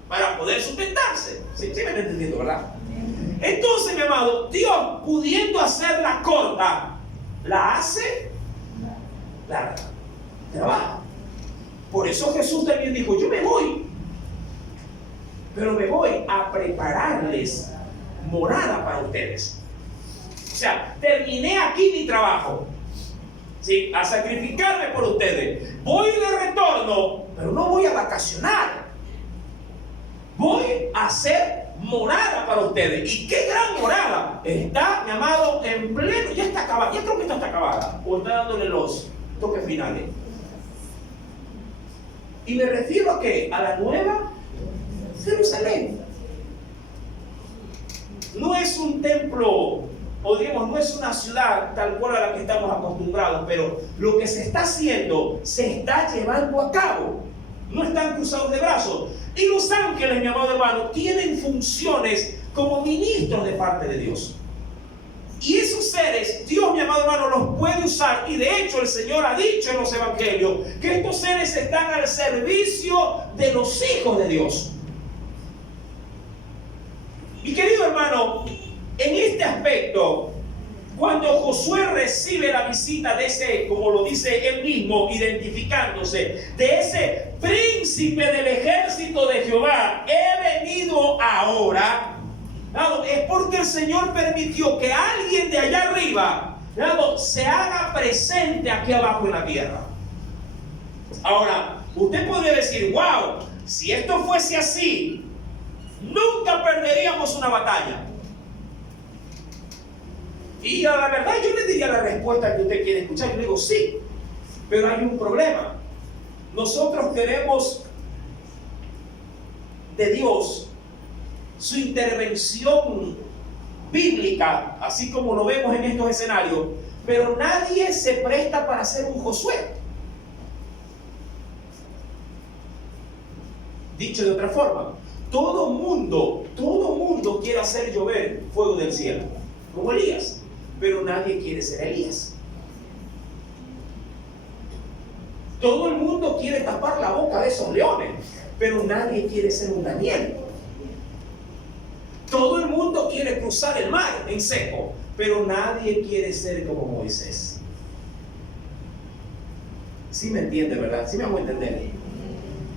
para poder sustentarse. ¿Sí me está entendiendo, verdad? Entonces, mi amado, Dios, pudiendo hacerla corta, la hace larga. Trabaja. Por eso Jesús también dijo: yo me voy, pero me voy a prepararles morada para ustedes. O sea, terminé aquí mi trabajo, ¿sí?, a sacrificarme por ustedes. Voy de retorno, pero no voy a vacacionar. Voy a hacer morada para ustedes. ¿Y qué gran morada? Está, mi amado, en pleno, ya está acabada. Ya creo que está acabada, o está dándole los toques finales. Y me refiero a ¿qué? A la nueva Jerusalén. No es un templo, o digamos, no es una ciudad tal cual a la que estamos acostumbrados, pero lo que se está haciendo se está llevando a cabo. No están cruzados de brazos. Y los ángeles, mi amado hermano, tienen funciones como ministros de parte de Dios. Y esos seres, Dios, mi amado hermano, los puede usar. Y de hecho el Señor ha dicho en los evangelios que estos seres están al servicio de los hijos de Dios. Mi querido hermano, en este aspecto, cuando Josué recibe la visita de ese, como lo dice él mismo, identificándose, de ese príncipe del ejército de Jehová, he venido ahora, es porque el Señor permitió que alguien de allá arriba se haga presente aquí abajo en la tierra. Ahora, usted podría decir: wow, si esto fuese así, nunca perderíamos una batalla. Y a la verdad yo le diría la respuesta que usted quiere escuchar. Yo le digo: sí, pero hay un problema. Nosotros queremos de Dios su intervención bíblica, así como lo vemos en estos escenarios, pero nadie se presta para ser un Josué. Dicho de otra forma, todo mundo quiere hacer llover fuego del cielo, como Elías, pero nadie quiere ser Elías. Todo el mundo quiere tapar la boca de esos leones, pero nadie quiere ser un Daniel. Todo el mundo quiere cruzar el mar en seco, pero nadie quiere ser como Moisés. ¿Sí me entiende, verdad? ¿Sí me hago entender?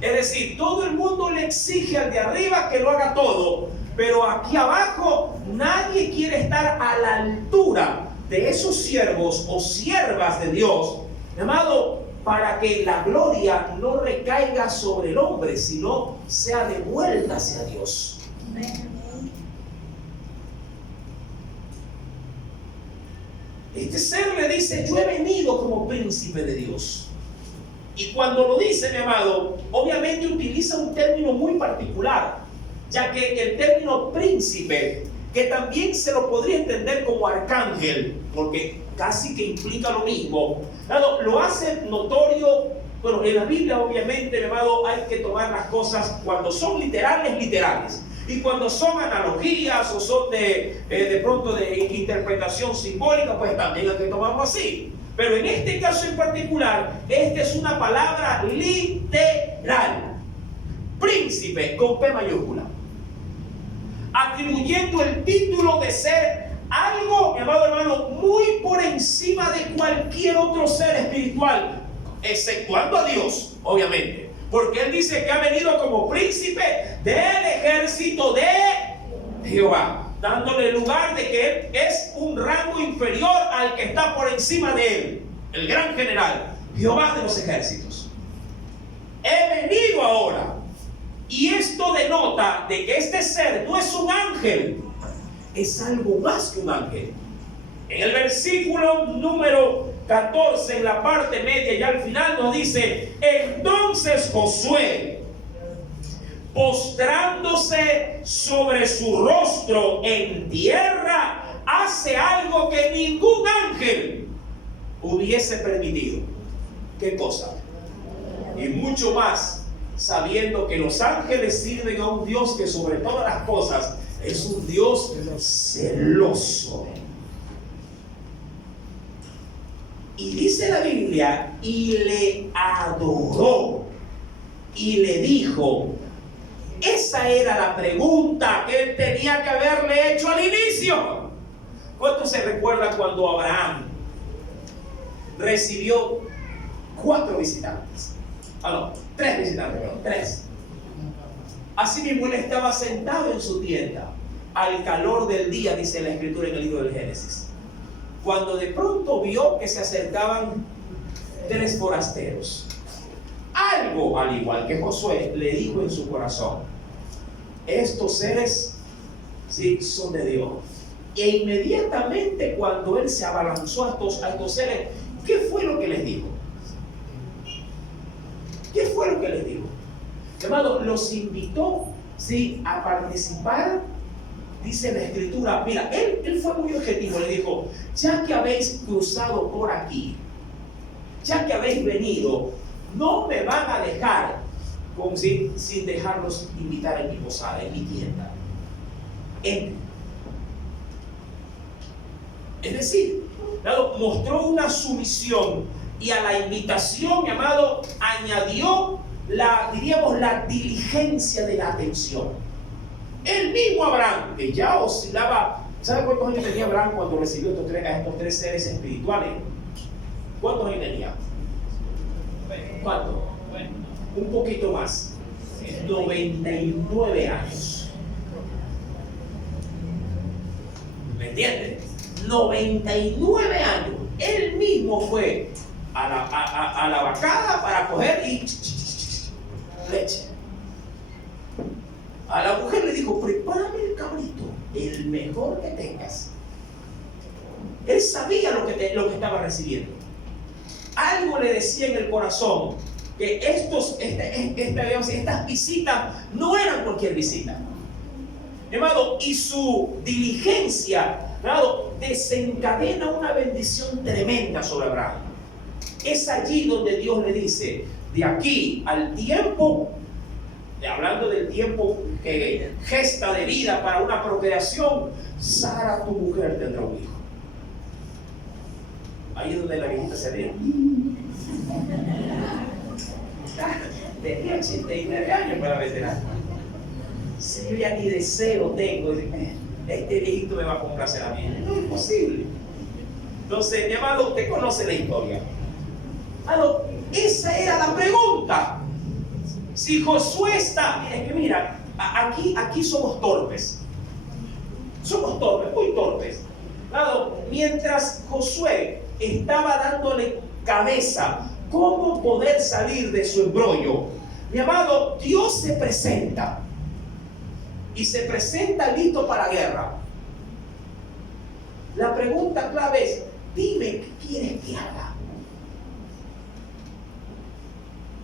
Es decir, todo el mundo le exige al de arriba que lo haga todo, pero aquí abajo nadie quiere estar a la altura de esos siervos o siervas de Dios, amado, para que la gloria no recaiga sobre el hombre, sino sea devuelta hacia Dios. Este ser le dice: yo he venido como príncipe de Dios. Y cuando lo dice, mi amado, obviamente utiliza un término muy particular, ya que el término príncipe, que también se lo podría entender como arcángel, porque casi que implica lo mismo, lo hace notorio. Bueno, en la Biblia obviamente, mi amado, hay que tomar las cosas cuando son literales, literales. Y cuando son analogías o son de pronto de interpretación simbólica, pues también hay que tomarlo así. Pero en este caso en particular, esta es una palabra literal. Príncipe con P mayúscula, atribuyendo el título de ser algo, mi amado hermano, muy por encima de cualquier otro ser espiritual, exceptuando a Dios, obviamente. Porque Él dice que ha venido como príncipe del ejército de Jehová, dándole lugar de que Él es un rango inferior al que está por encima de Él, el gran general, Jehová de los ejércitos. He venido ahora. Y esto denota de que este ser no es un ángel, es algo más que un ángel. En el versículo número 14, en la parte media y al final nos dice: entonces Josué, postrándose sobre su rostro en tierra, hace algo que ningún ángel hubiese permitido. ¿Qué cosa? Y mucho más, sabiendo que los ángeles sirven a un Dios que sobre todas las cosas es un Dios celoso. Y dice la Biblia: y le adoró y le dijo. Esa era la pregunta que él tenía que haberle hecho al inicio. ¿Cuántos se recuerdan cuando Abraham recibió 4 visitantes? No, 3 visitantes, perdón, 3. Así mismo él estaba sentado en su tienda al calor del día, dice la escritura en el libro del Génesis, cuando de pronto vio que se acercaban 3 forasteros. Algo, al igual que Josué, le dijo en su corazón: estos seres sí son de Dios. E inmediatamente cuando él se abalanzó a estos seres, ¿qué fue lo que les dijo? ¿Qué fue lo que les dijo? Hermano, los invitó, ¿sí?, a participar. Dice la escritura, mira, él fue muy objetivo, le dijo: ya que habéis cruzado por aquí, ya que habéis venido, no me van a dejar sin dejarlos invitar en mi posada, en mi tienda. Es decir, mostró una sumisión, y a la invitación, mi amado, añadió la diligencia de la atención. El mismo Abraham, que ya oscilaba, ¿sabe cuántos años tenía Abraham cuando recibió a estos 3 seres espirituales? ¿Cuántos años tenía? ¿Cuánto? Un poquito más. 99 años. ¿Me entiendes? 99 años. Él mismo fue a la vacada para coger y leche. A la mujer le dijo: prepárame el cabrito, el mejor que tengas. Él sabía lo que estaba recibiendo. Algo le decía en el corazón que estas visitas no eran cualquier visita. Hermano, y su diligencia, hermano, desencadena una bendición tremenda sobre Abraham. Es allí donde Dios le dice: de aquí al tiempo, hablando del tiempo que gesta de vida para una procreación, Sara, tu mujer, tendrá un hijo. Ahí es donde la viejita se ve. Tenía 89 años para veterano. Si yo ya ni deseo tengo, este viejito me va a complacer a mí. No es posible. Entonces, mi amado, usted conoce la historia. Esa era la pregunta. Si Josué está, es que mira, aquí somos torpes. Somos torpes, muy torpes. Mientras Josué estaba dándole cabeza cómo poder salir de su embrollo, mi amado, Dios se presenta. Y se presenta listo para la guerra. La pregunta clave es: dime qué quieres que haga.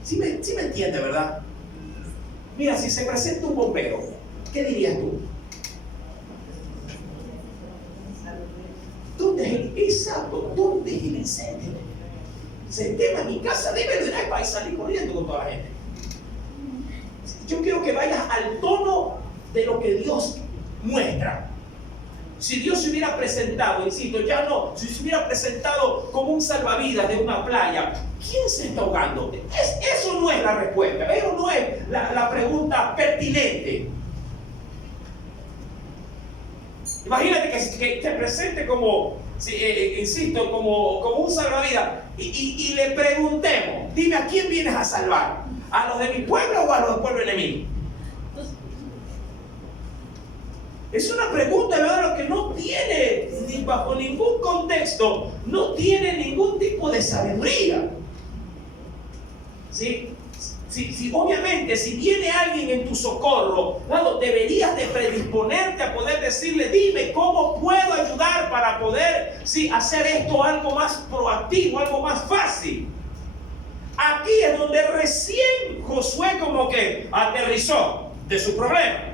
¿Sí me entiende, verdad? Mira, si se presenta un bombero, ¿qué dirías tú? ¿Dónde es el incendio? Se quema mi casa, dime de una y salir corriendo con toda la gente. Yo quiero que vayas al tono de lo que Dios muestra. Si Dios se hubiera presentado, insisto, ya no, si se hubiera presentado como un salvavidas de una playa, ¿quién se está ahogando? Eso no es la respuesta, eso no es la pregunta pertinente. Imagínate que te presente como, insisto, como un salvavidas y le preguntemos, dime, ¿a quién vienes a salvar? ¿A los de mi pueblo o a los del pueblo enemigo? Es una pregunta, ¿verdad?, que no tiene, ni bajo ningún contexto, no tiene ningún tipo de sabiduría. ¿Sí? Obviamente, si viene alguien en tu socorro, claro, deberías de predisponerte a poder decirle, dime cómo puedo ayudar para poder hacer esto algo más proactivo, algo más fácil. Aquí es donde recién Josué como que aterrizó de su problema.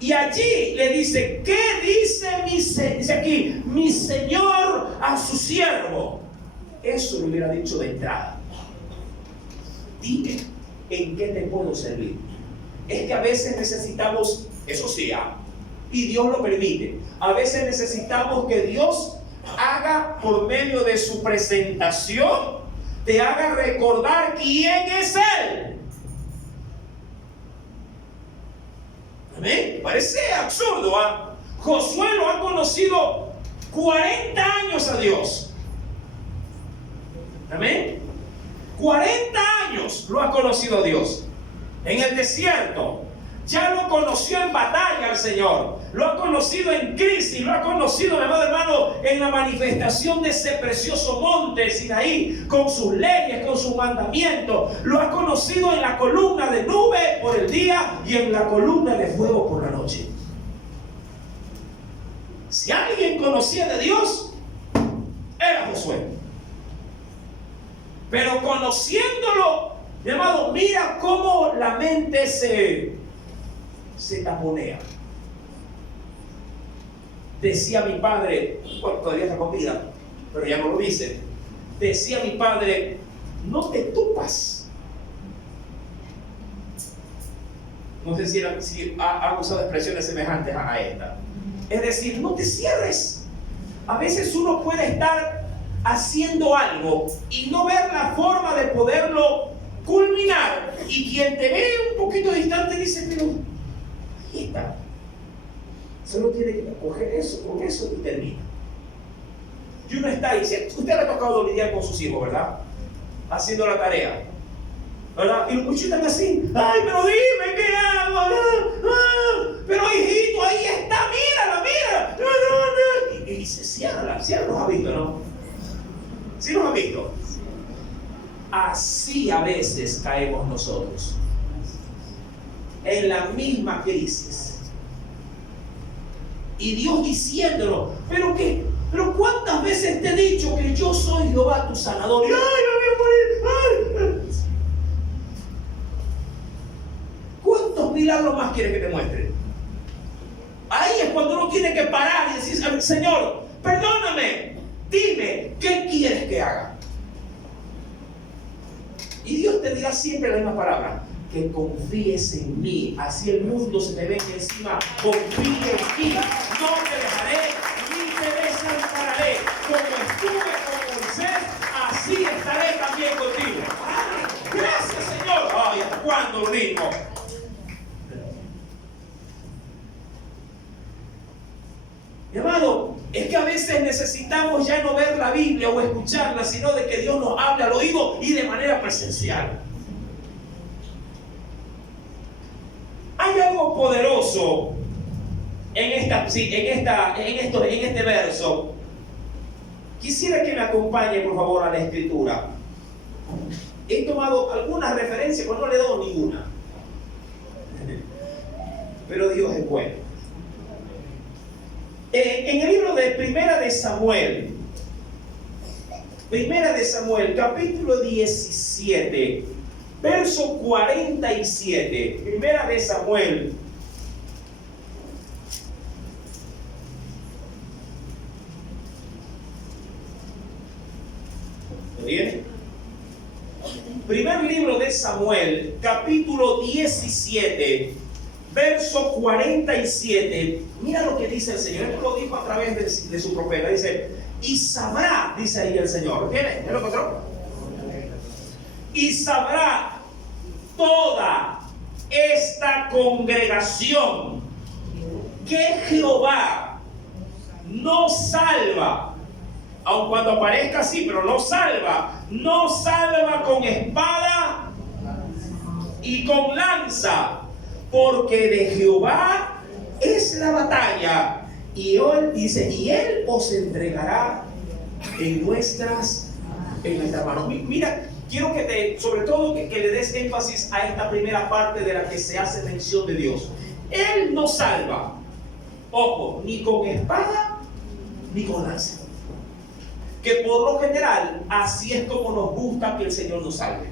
Y allí le dice, ¿qué dice aquí, mi señor a su siervo? Eso lo hubiera dicho de entrada. Dime, ¿en qué te puedo servir? Es que a veces necesitamos, eso sí, y Dios lo permite, a veces necesitamos que Dios haga por medio de su presentación, te haga recordar quién es Él. ¿Amén? Parece absurdo, ¿ah? Josué lo ha conocido 40 años a Dios. ¿Amén? 40 años lo ha conocido Dios. En el desierto. Ya lo conoció en batalla al Señor. Lo ha conocido en crisis. Lo ha conocido, mi amado hermano, en la manifestación de ese precioso monte Sinaí, con sus leyes, con sus mandamientos. Lo ha conocido en la columna de nube por el día y en la columna de fuego por la noche. Si alguien conocía de Dios, era Josué. Pero conociéndolo, mi amado, mira cómo la mente se taponea. Decía mi padre, bueno, todavía está con vida, pero ya no lo dice. Decía mi padre, no te tupas. No sé si ha usado expresiones semejantes a esta. Es decir, no te cierres. A veces uno puede estar haciendo algo y no ver la forma de poderlo culminar. Y quien te ve un poquito distante dice, pero ahí está. Solo tiene que coger eso, con eso y termina. Y uno está ahí. Usted le ha tocado lidiar con sus hijos, ¿verdad? Haciendo la tarea, ¿verdad? Y los muchachos están así. Ay, pero dime, ¿qué hago? Pero hijito, ahí está, mírala. Y dice, ciérrala. Los ha visto, ¿no? ¿Sí los ha visto? Así a veces caemos nosotros. En la misma crisis. Y Dios diciéndolo, ¿pero qué? ¿Pero cuántas veces te he dicho que yo soy Jehová tu sanador? Y ¡ay, no voy a morir! ¡Ay! ¿Cuántos milagros más quieres que te muestre? Ahí es cuando uno tiene que parar y decir, Señor, perdóname, dime, ¿qué quieres que haga? Y Dios te dirá siempre la misma palabra, que confíes en mí, así el mundo se te venga encima, confíe en mí, no te dejaré, ni te desampararé, como estuve con Moisés, así estaré también contigo. ¡Ay, gracias, Señor! ¡Ay, hasta cuándo lo mismo! Mi amado, es que a veces necesitamos ya no ver la Biblia o escucharla, sino de que Dios nos hable al oído y de manera presencial. Hay algo poderoso en este verso. Quisiera que me acompañe, por favor, a la escritura. He tomado algunas referencias, pero no le he dado ninguna. Pero Dios es bueno. En el libro de Primera de Samuel, Primera de Samuel, capítulo 17, verso 47. Primera de Samuel. ¿Lo tiene? Primer libro de Samuel, capítulo 17, verso 47. Mira lo que dice el Señor. Esto lo dijo a través de su profeta. Dice, y sabrá, dice ahí el Señor. ¿Tiene? ¿Ya lo encontró? Y sabrá toda esta congregación que Jehová no salva, aun cuando aparezca así, pero no salva con espada y con lanza, porque de Jehová es la batalla, y él dice, y él os entregará en nuestras manos. Mira, quiero que sobre todo que le des énfasis a esta primera parte de la que se hace mención de Dios. Él no salva, ojo, ni con espada ni con lanza. Que por lo general así es como nos gusta que el Señor nos salve,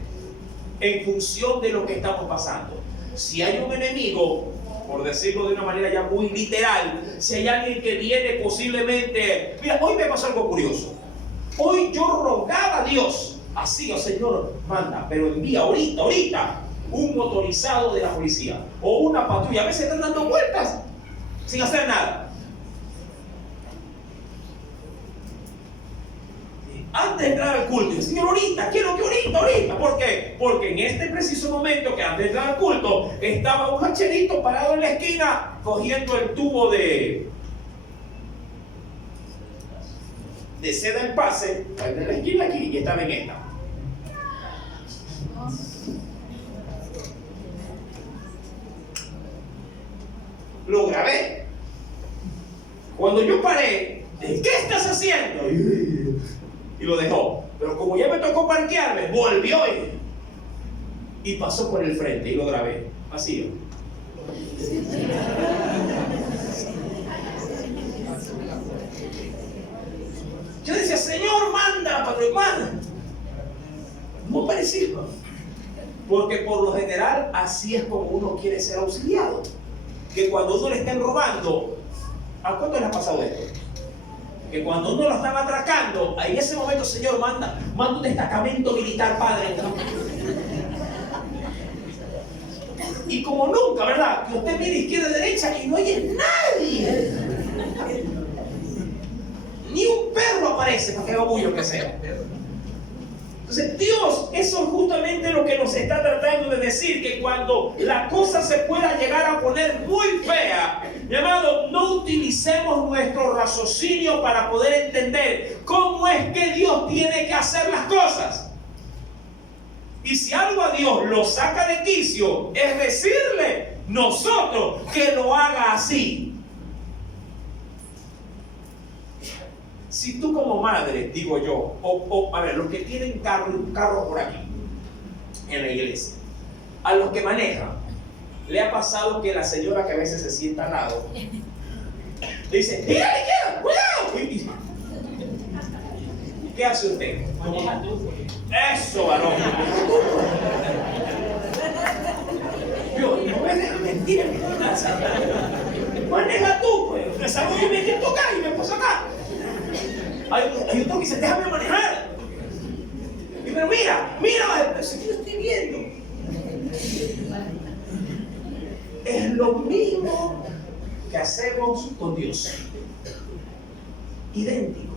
en función de lo que estamos pasando. Si hay un enemigo, por decirlo de una manera ya muy literal, si hay alguien que viene posiblemente... Mira, hoy me pasó algo curioso. Hoy yo rogaba a Dios, así, oh Señor, manda, pero envía ahorita un motorizado de la policía o una patrulla. A veces están dando vueltas sin hacer nada. Antes de entrar al culto, Señor, ahorita, quiero que ahorita. ¿Por qué? Porque en este preciso momento que antes de entrar al culto, estaba un hacherito parado en la esquina cogiendo el tubo de seda en pase, en la esquina aquí, y estaba en esta. Lo grabé. Cuando yo paré, ¿qué estás haciendo? Y lo dejó. Pero como ya me tocó parquearme, volvió y pasó por el frente y lo grabé. Así. Yo decía, Señor, manda, Padre, manda. No parecía. Porque por lo general así es como uno quiere ser auxiliado. Que cuando uno le estén robando, ¿a cuánto les ha pasado esto? Que cuando uno lo estaba atracando, ahí en ese momento, Señor, manda un destacamento militar, Padre. Y como nunca, ¿verdad? Que usted mire izquierda y derecha y no hay nadie. Ni un perro aparece, para que haga bullo que sea. Entonces, Dios, eso es justamente lo que nos está tratando de decir, que cuando la cosa se pueda llegar a poner muy fea, mi amado, no utilicemos nuestro raciocinio para poder entender cómo es que Dios tiene que hacer las cosas. Y si algo a Dios lo saca de quicio, es decirle nosotros que lo haga así. Si tú como madre, digo yo, a ver, los que tienen carro por aquí, en la iglesia, a los que manejan, le ha pasado que la señora que a veces se sienta al lado, le dice, dígale quiero, cuidado. ¿Qué hace usted? Maneja tú. Eso, varón. Yo, no me dejes mentir en mi casa. Maneja tú, pues. Me salgo y me siento acá y me puso acá. Hay otro que dice, déjame manejar. Y pero mira, si yo estoy viendo. Es lo mismo que hacemos con Dios. Idéntico.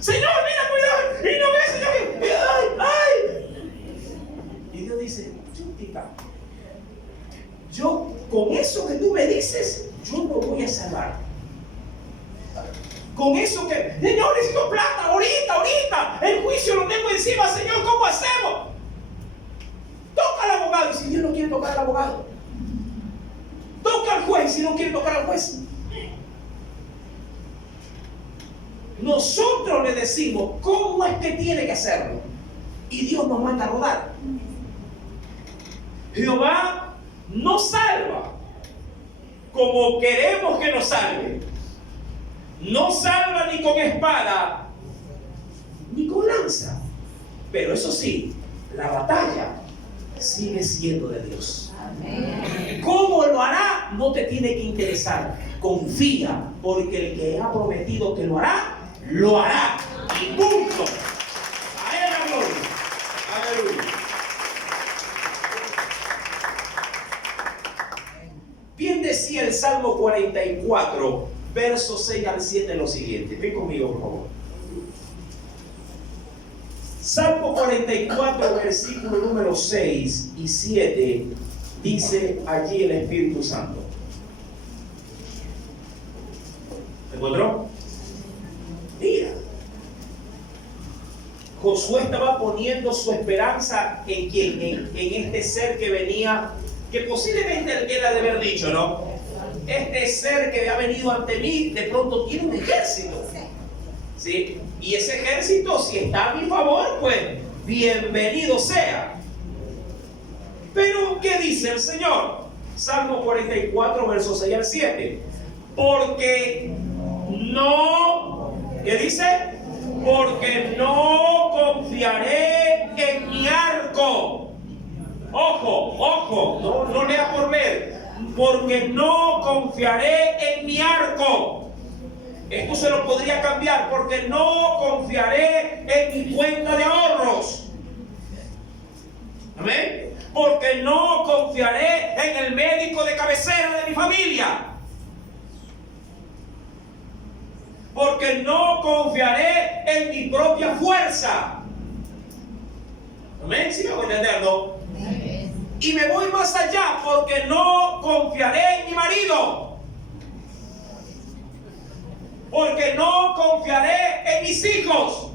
Señor, mira, cuidado. Y no ve, Señor. ¡Ay! Y Dios dice, chútica. Yo, con eso que tú me dices, yo no voy a salvar. Con eso que, Señor, necesito plata, ahorita, el juicio lo tengo encima, Señor, ¿cómo hacemos? Toca al abogado, y si Dios no quiere tocar al abogado, toca al juez, si no quiere tocar al juez. Nosotros le decimos cómo es que tiene que hacerlo, y Dios nos manda a rodar. Jehová no salva como queremos que nos salve. No salva ni con espada esperanza. Pero eso sí, la batalla sigue siendo de Dios. ¿Cómo lo hará? No te tiene que interesar. Confía, porque el que ha prometido que lo hará, lo hará. Y punto. A él la gloria. Aleluya. Bien decía el Salmo 44, versos 6 al 7 lo siguiente. Ven conmigo, por favor. Salmo 44, versículo número 6 y 7, dice allí el Espíritu Santo. ¿Se encontró? Mira. Josué estaba poniendo su esperanza en quién, en este ser que venía, que posiblemente él quiera de haber dicho, ¿no? Este ser que ha venido ante mí, de pronto tiene un ejército. ¿Sí? Y ese ejército, si está a mi favor, pues bienvenido sea. Pero, ¿qué dice el Señor? Salmo 44, versos 6 al 7. Porque no, ¿qué dice? Porque no confiaré en mi arco. Ojo, no lea por leer. Porque no confiaré en mi arco. Esto se lo podría cambiar, porque no confiaré en mi cuenta de ahorros. Amén. Porque no confiaré en el médico de cabecera de mi familia. Porque no confiaré en mi propia fuerza. Amén. ¿Sí me voy a entenderlo? Y me voy más allá, porque no confiaré en mi marido. Porque no confiaré en mis hijos.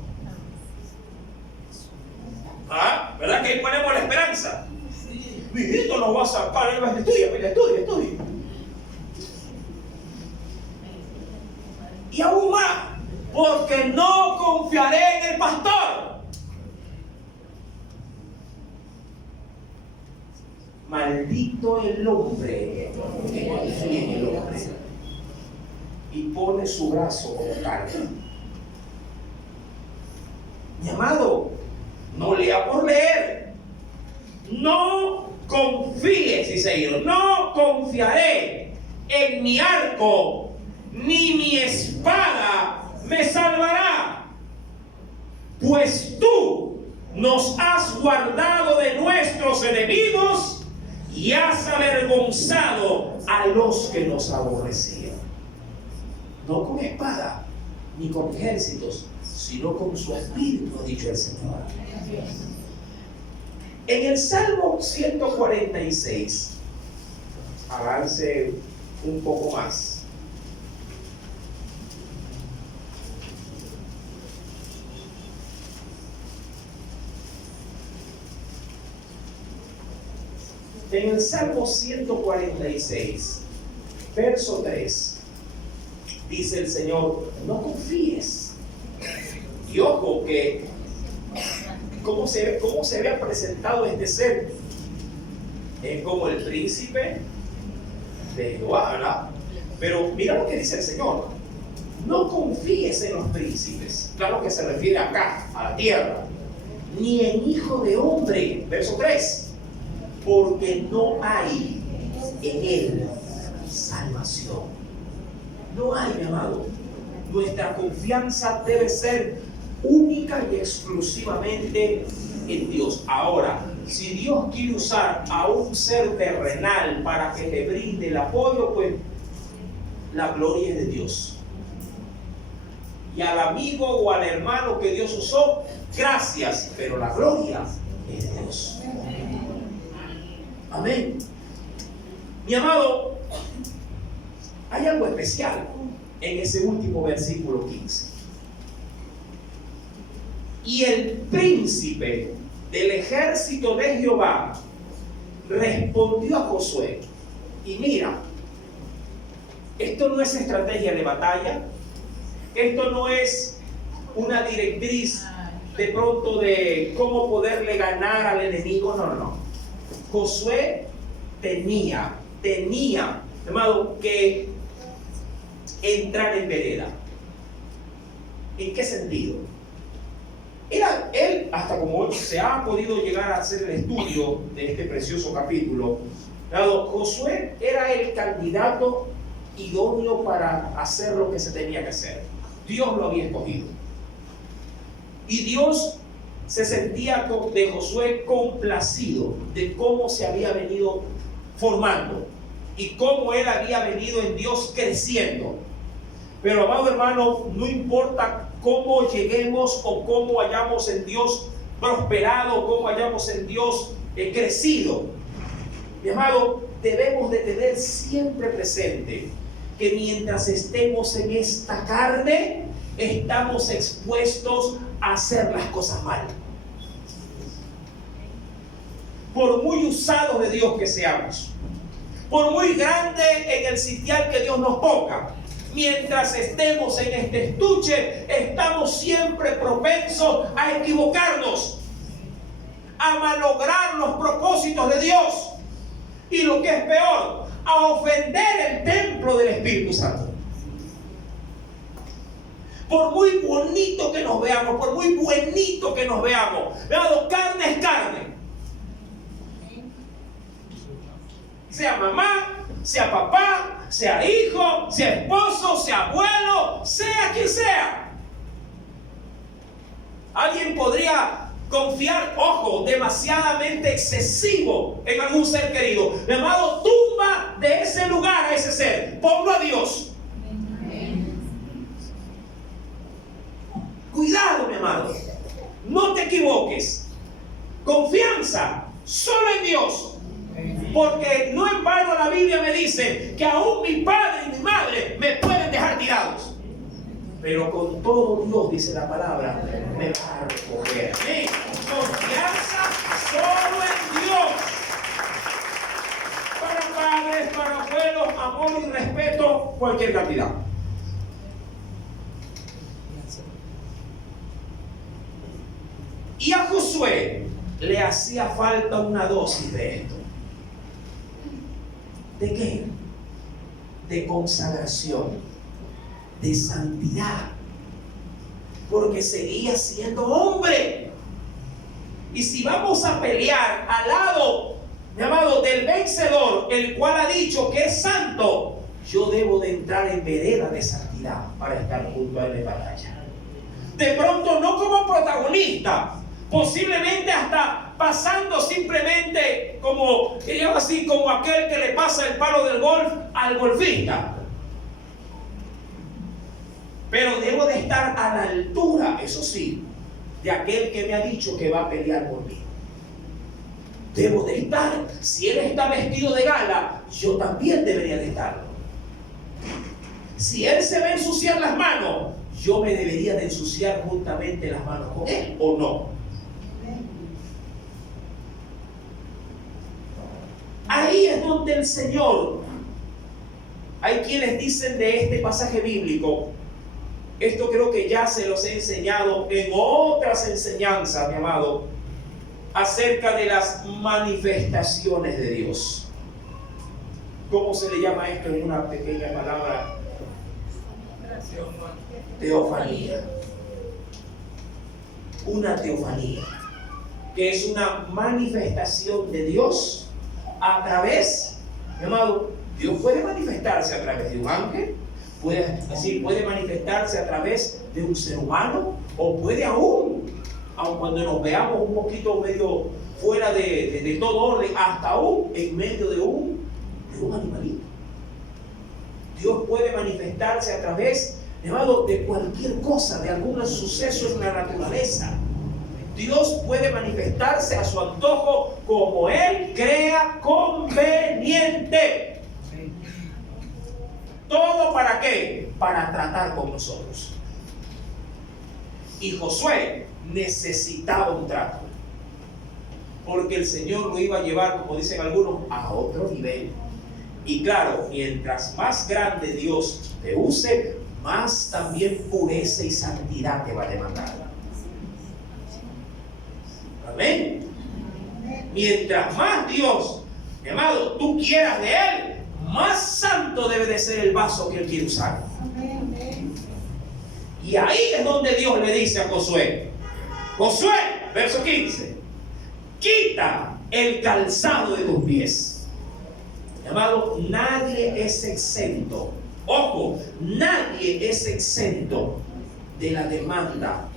¿Ah? ¿Verdad que ahí ponemos la esperanza? Mi hijo nos va a sacar. Estudia. Y aún más, porque no confiaré en el pastor. Maldito el hombre que confía en el hombre y pone su brazo como carga. Mi amado, no lea por leer. No confíes, dice Dios, no confiaré en mi arco, ni mi espada me salvará. Pues tú nos has guardado de nuestros enemigos y has avergonzado a los que nos aborrecían. No con espada, ni con ejércitos, sino con su espíritu, ha dicho el Señor. En el Salmo 146, avance un poco más. En el Salmo 146, verso 3, dice el Señor, no confíes. Y ojo que, ¿cómo se había presentado este ser? Es como el príncipe de Jehová, ¿verdad? Pero mira lo que dice el Señor. No confíes en los príncipes. Claro que se refiere acá, a la tierra. Ni en hijo de hombre. Verso 3. Porque no hay en él salvación. No hay, mi amado. Nuestra confianza debe ser única y exclusivamente en Dios. Ahora, si Dios quiere usar a un ser terrenal para que le brinde el apoyo, pues la gloria es de Dios. Y al amigo o al hermano que Dios usó, gracias, pero la gloria es de Dios. Amén. Mi amado, hay algo especial en ese último versículo 15. Y el príncipe del ejército de Jehová respondió a Josué. Y mira, esto no es estrategia de batalla, esto no es una directriz de pronto de cómo poderle ganar al enemigo, no. Josué tenía, hermano, que entrar en vereda. ¿En qué sentido? él, hasta como se ha podido llegar a hacer el estudio de este precioso capítulo, Josué era el candidato idóneo para hacer lo que se tenía que hacer. Dios lo había escogido. Y Dios se sentía de Josué complacido de cómo se había venido formando y cómo él había venido en Dios creciendo. Pero amado hermano, no importa cómo lleguemos o cómo hayamos en Dios prosperado, cómo hayamos en Dios crecido. Mi amado, debemos de tener siempre presente que mientras estemos en esta carne, estamos expuestos a hacer las cosas mal. Por muy usados de Dios que seamos, por muy grande en el sitial que Dios nos ponga, mientras estemos en este estuche, estamos siempre propensos a equivocarnos, a malograr los propósitos de Dios y, lo que es peor, a ofender el templo del Espíritu Santo. Por muy bonito que nos veamos, por muy buenito que nos veamos, carne es carne. Sea mamá, sea papá, sea hijo, sea esposo, sea abuelo, sea quien sea. Alguien podría confiar, ojo, demasiadamente excesivo en algún ser querido. Mi amado, tumba de ese lugar a ese ser. Ponlo a Dios. Cuidado, mi amado. No te equivoques. Confianza solo en Dios. Porque no en vano la Biblia me dice que aún mi padre y mi madre me pueden dejar tirados, pero con todo Dios, dice la palabra, me va a recoger. ¿Sí? Confianza solo en Dios. Para padres, para abuelos, amor y respeto, cualquier cantidad. Y a Josué le hacía falta una dosis de esto. ¿De qué? De consagración, de santidad, porque seguía siendo hombre. Y si vamos a pelear al lado, mi amado, del vencedor, el cual ha dicho que es santo, yo debo de entrar en vereda de santidad para estar junto a él en batalla. De pronto no como protagonista, posiblemente hasta pasando simplemente como, así, como aquel que le pasa el palo del golf al golfista. Pero debo de estar a la altura, eso sí, de aquel que me ha dicho que va a pelear por mí. Debo de estar, si él está vestido de gala, yo también debería de estarlo. Si él se va a ensuciar las manos, yo me debería de ensuciar juntamente las manos con él, ¿o no? Ahí es donde el Señor, hay quienes dicen de este pasaje bíblico, esto creo que ya se los he enseñado en otras enseñanzas, mi amado, acerca de las manifestaciones de Dios. ¿Cómo se le llama esto en una pequeña palabra? Teofanía. Una teofanía, que es una manifestación de Dios a través, mi amado, Dios puede manifestarse a través de un ángel, puede manifestarse a través de un ser humano, o puede aún cuando nos veamos un poquito medio fuera de todo orden, hasta aún en medio de un animalito. Dios puede manifestarse a través, mi amado, de cualquier cosa, de algún suceso en la naturaleza. Dios puede manifestarse a su antojo como Él crea conveniente. ¿Todo para qué? Para tratar con nosotros. Y Josué necesitaba un trato, porque el Señor lo iba a llevar, como dicen algunos, a otro nivel. Y claro, mientras más grande Dios te use, más también pureza y santidad te va a demandar. Amén. Mientras más Dios, mi amado, tú quieras de Él, más santo debe de ser el vaso que Él quiere usar. Y ahí es donde Dios le dice a Josué, Josué, verso 15. Quita el calzado de tus pies. Amado, nadie es exento. Ojo, nadie es exento de la demanda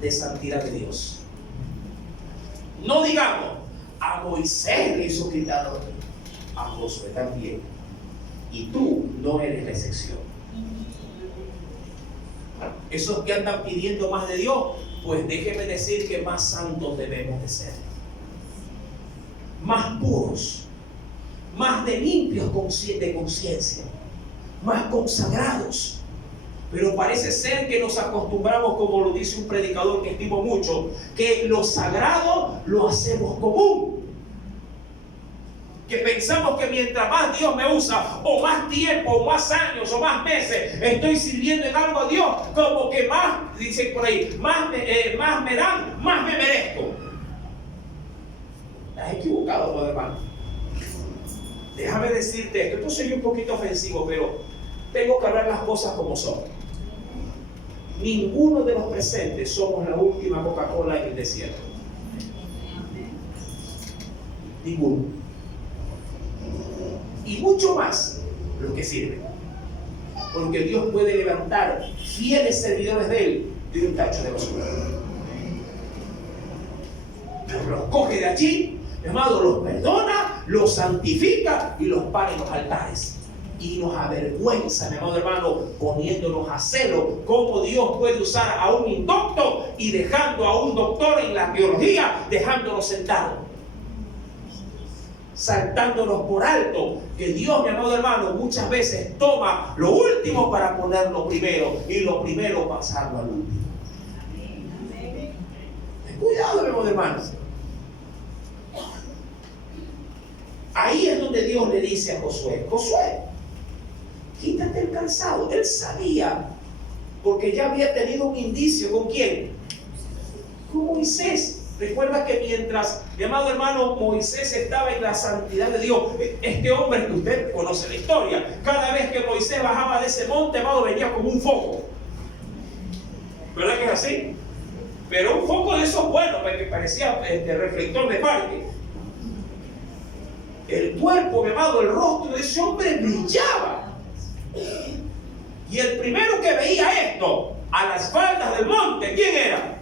de santidad de Dios. No digamos, a Moisés le hizo quitarlo, a Josué también. Y tú no eres la excepción. Esos que andan pidiendo más de Dios, pues déjeme decir que más santos debemos de ser. Más puros, más de limpios de conciencia, más consagrados. Pero parece ser que nos acostumbramos, como lo dice un predicador que estimo mucho, que lo sagrado lo hacemos común. Que pensamos que mientras más Dios me usa, o más tiempo, o más años, o más meses estoy sirviendo en algo a Dios, como que más, dicen por ahí, más me dan, más me merezco. Estás equivocado, ¿no, hermano? Déjame decirte esto sería un poquito ofensivo, pero tengo que hablar las cosas como son. Ninguno de los presentes somos la última Coca-Cola en el desierto. Ninguno. Y mucho más los que sirven. Porque Dios puede levantar fieles servidores de Él de un tacho de basura. Pero los coge de allí, hermano, los perdona, los santifica y los para en los altares. Y nos avergüenza, mi amado hermano, poniéndonos a celo cómo Dios puede usar a un indocto y dejando a un doctor en la teología, dejándonos sentados, saltándonos por alto, que Dios, mi amado hermano, muchas veces toma lo último para ponerlo primero y lo primero pasarlo al último. Ten cuidado, mi amado hermano. Ahí es donde Dios le dice a Josué: Josué, quítate el calzado. Él sabía, porque ya había tenido un indicio. ¿Con quién? Con Moisés. Recuerda que mientras, mi amado hermano, Moisés estaba en la santidad de Dios, este hombre que usted conoce la historia, cada vez que Moisés bajaba de ese monte, amado, venía como un foco. ¿Verdad que es así? Pero un foco de esos buenos, que parecía reflector de parque. El cuerpo, mi amado, el rostro de ese hombre brillaba. Y el primero que veía esto a las faldas del monte, ¿quién era?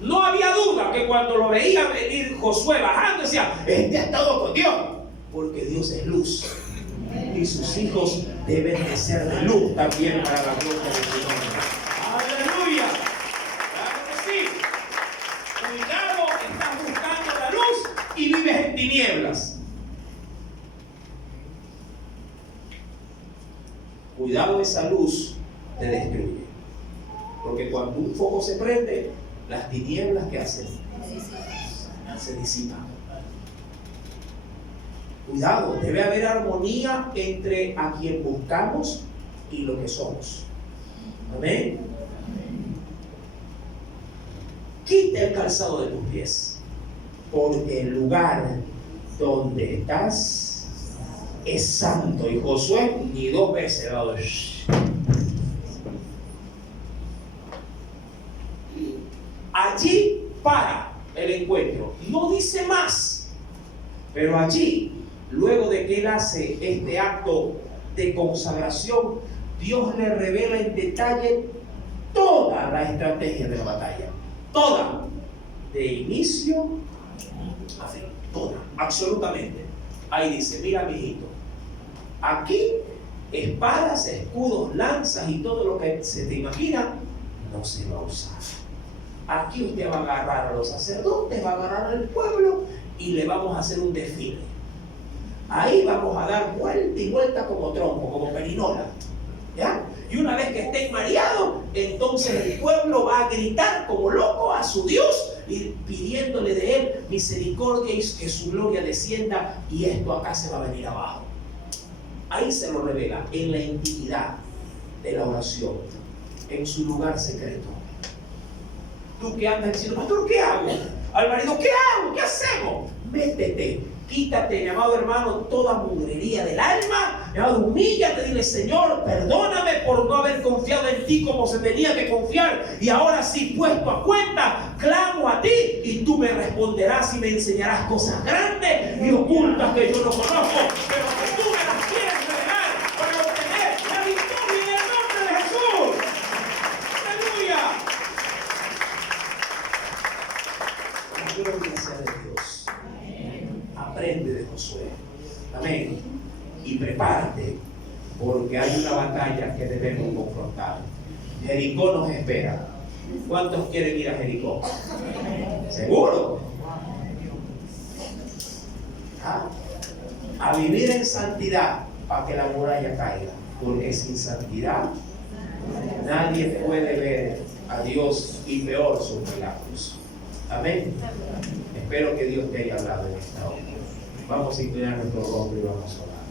No había duda que cuando lo veía venir Josué bajando, decía: este ha estado con Dios, porque Dios es luz y sus hijos deben de ser de luz también para la gloria de su nombre. ¡Aleluya! ¡Claro que sí! Cuidado, estás buscando la luz y vives en tinieblas. Cuidado, esa luz te destruye. Porque cuando un foco se prende, las tinieblas que hacen se disipan. Cuidado, debe haber armonía entre a quien buscamos y lo que somos. Amén. Quita el calzado de tus pies, porque el lugar donde estás es santo. Y Josué ni dos veces ha dado allí para el encuentro. No dice más, pero allí, luego de que él hace este acto de consagración, Dios le revela en detalle toda la estrategia de la batalla. Toda, de inicio a fin, toda, absolutamente. Ahí dice: mira, mijito, aquí espadas, escudos, lanzas y todo lo que se te imagina no se va a usar. Aquí usted va a agarrar a los sacerdotes, va a agarrar al pueblo y le vamos a hacer un desfile. Ahí vamos a dar vuelta y vuelta como trompo, como perinola, ¿ya? Y una vez que estén mareados, entonces el pueblo va a gritar como loco a su Dios y pidiéndole de él misericordia y que su gloria descienda, y esto acá se va a venir abajo. Ahí se lo revela, en la intimidad de la oración, en su lugar secreto. Tú que andas diciendo: pastor, ¿qué hago? Al marido, ¿qué hago? ¿Qué hacemos? métete, quítate, mi amado hermano, toda mugrería del alma. Mi amado, humíllate, dile: Señor, perdóname por no haber confiado en ti como se tenía que confiar, y ahora sí, puesto a cuenta, clamo a ti y tú me responderás y me enseñarás cosas grandes y ocultas que yo no conozco, pero que tú me las quieres revelar para obtener la victoria en el nombre de Jesús. ¡Aleluya! La gloria sea de Dios. Aprende de Josué. Amén. Y prepárate, porque hay una batalla que debemos confrontar. Jericó nos espera. ¿Cuántos quieren ir a Jericó? ¿Seguro? ¿Ah? A vivir en santidad para que la muralla caiga, porque sin santidad nadie puede ver a Dios, y peor sus milagros. Amén. Espero que Dios te haya hablado en esta hora. Vamos a inclinar nuestro rostro y vamos a orar.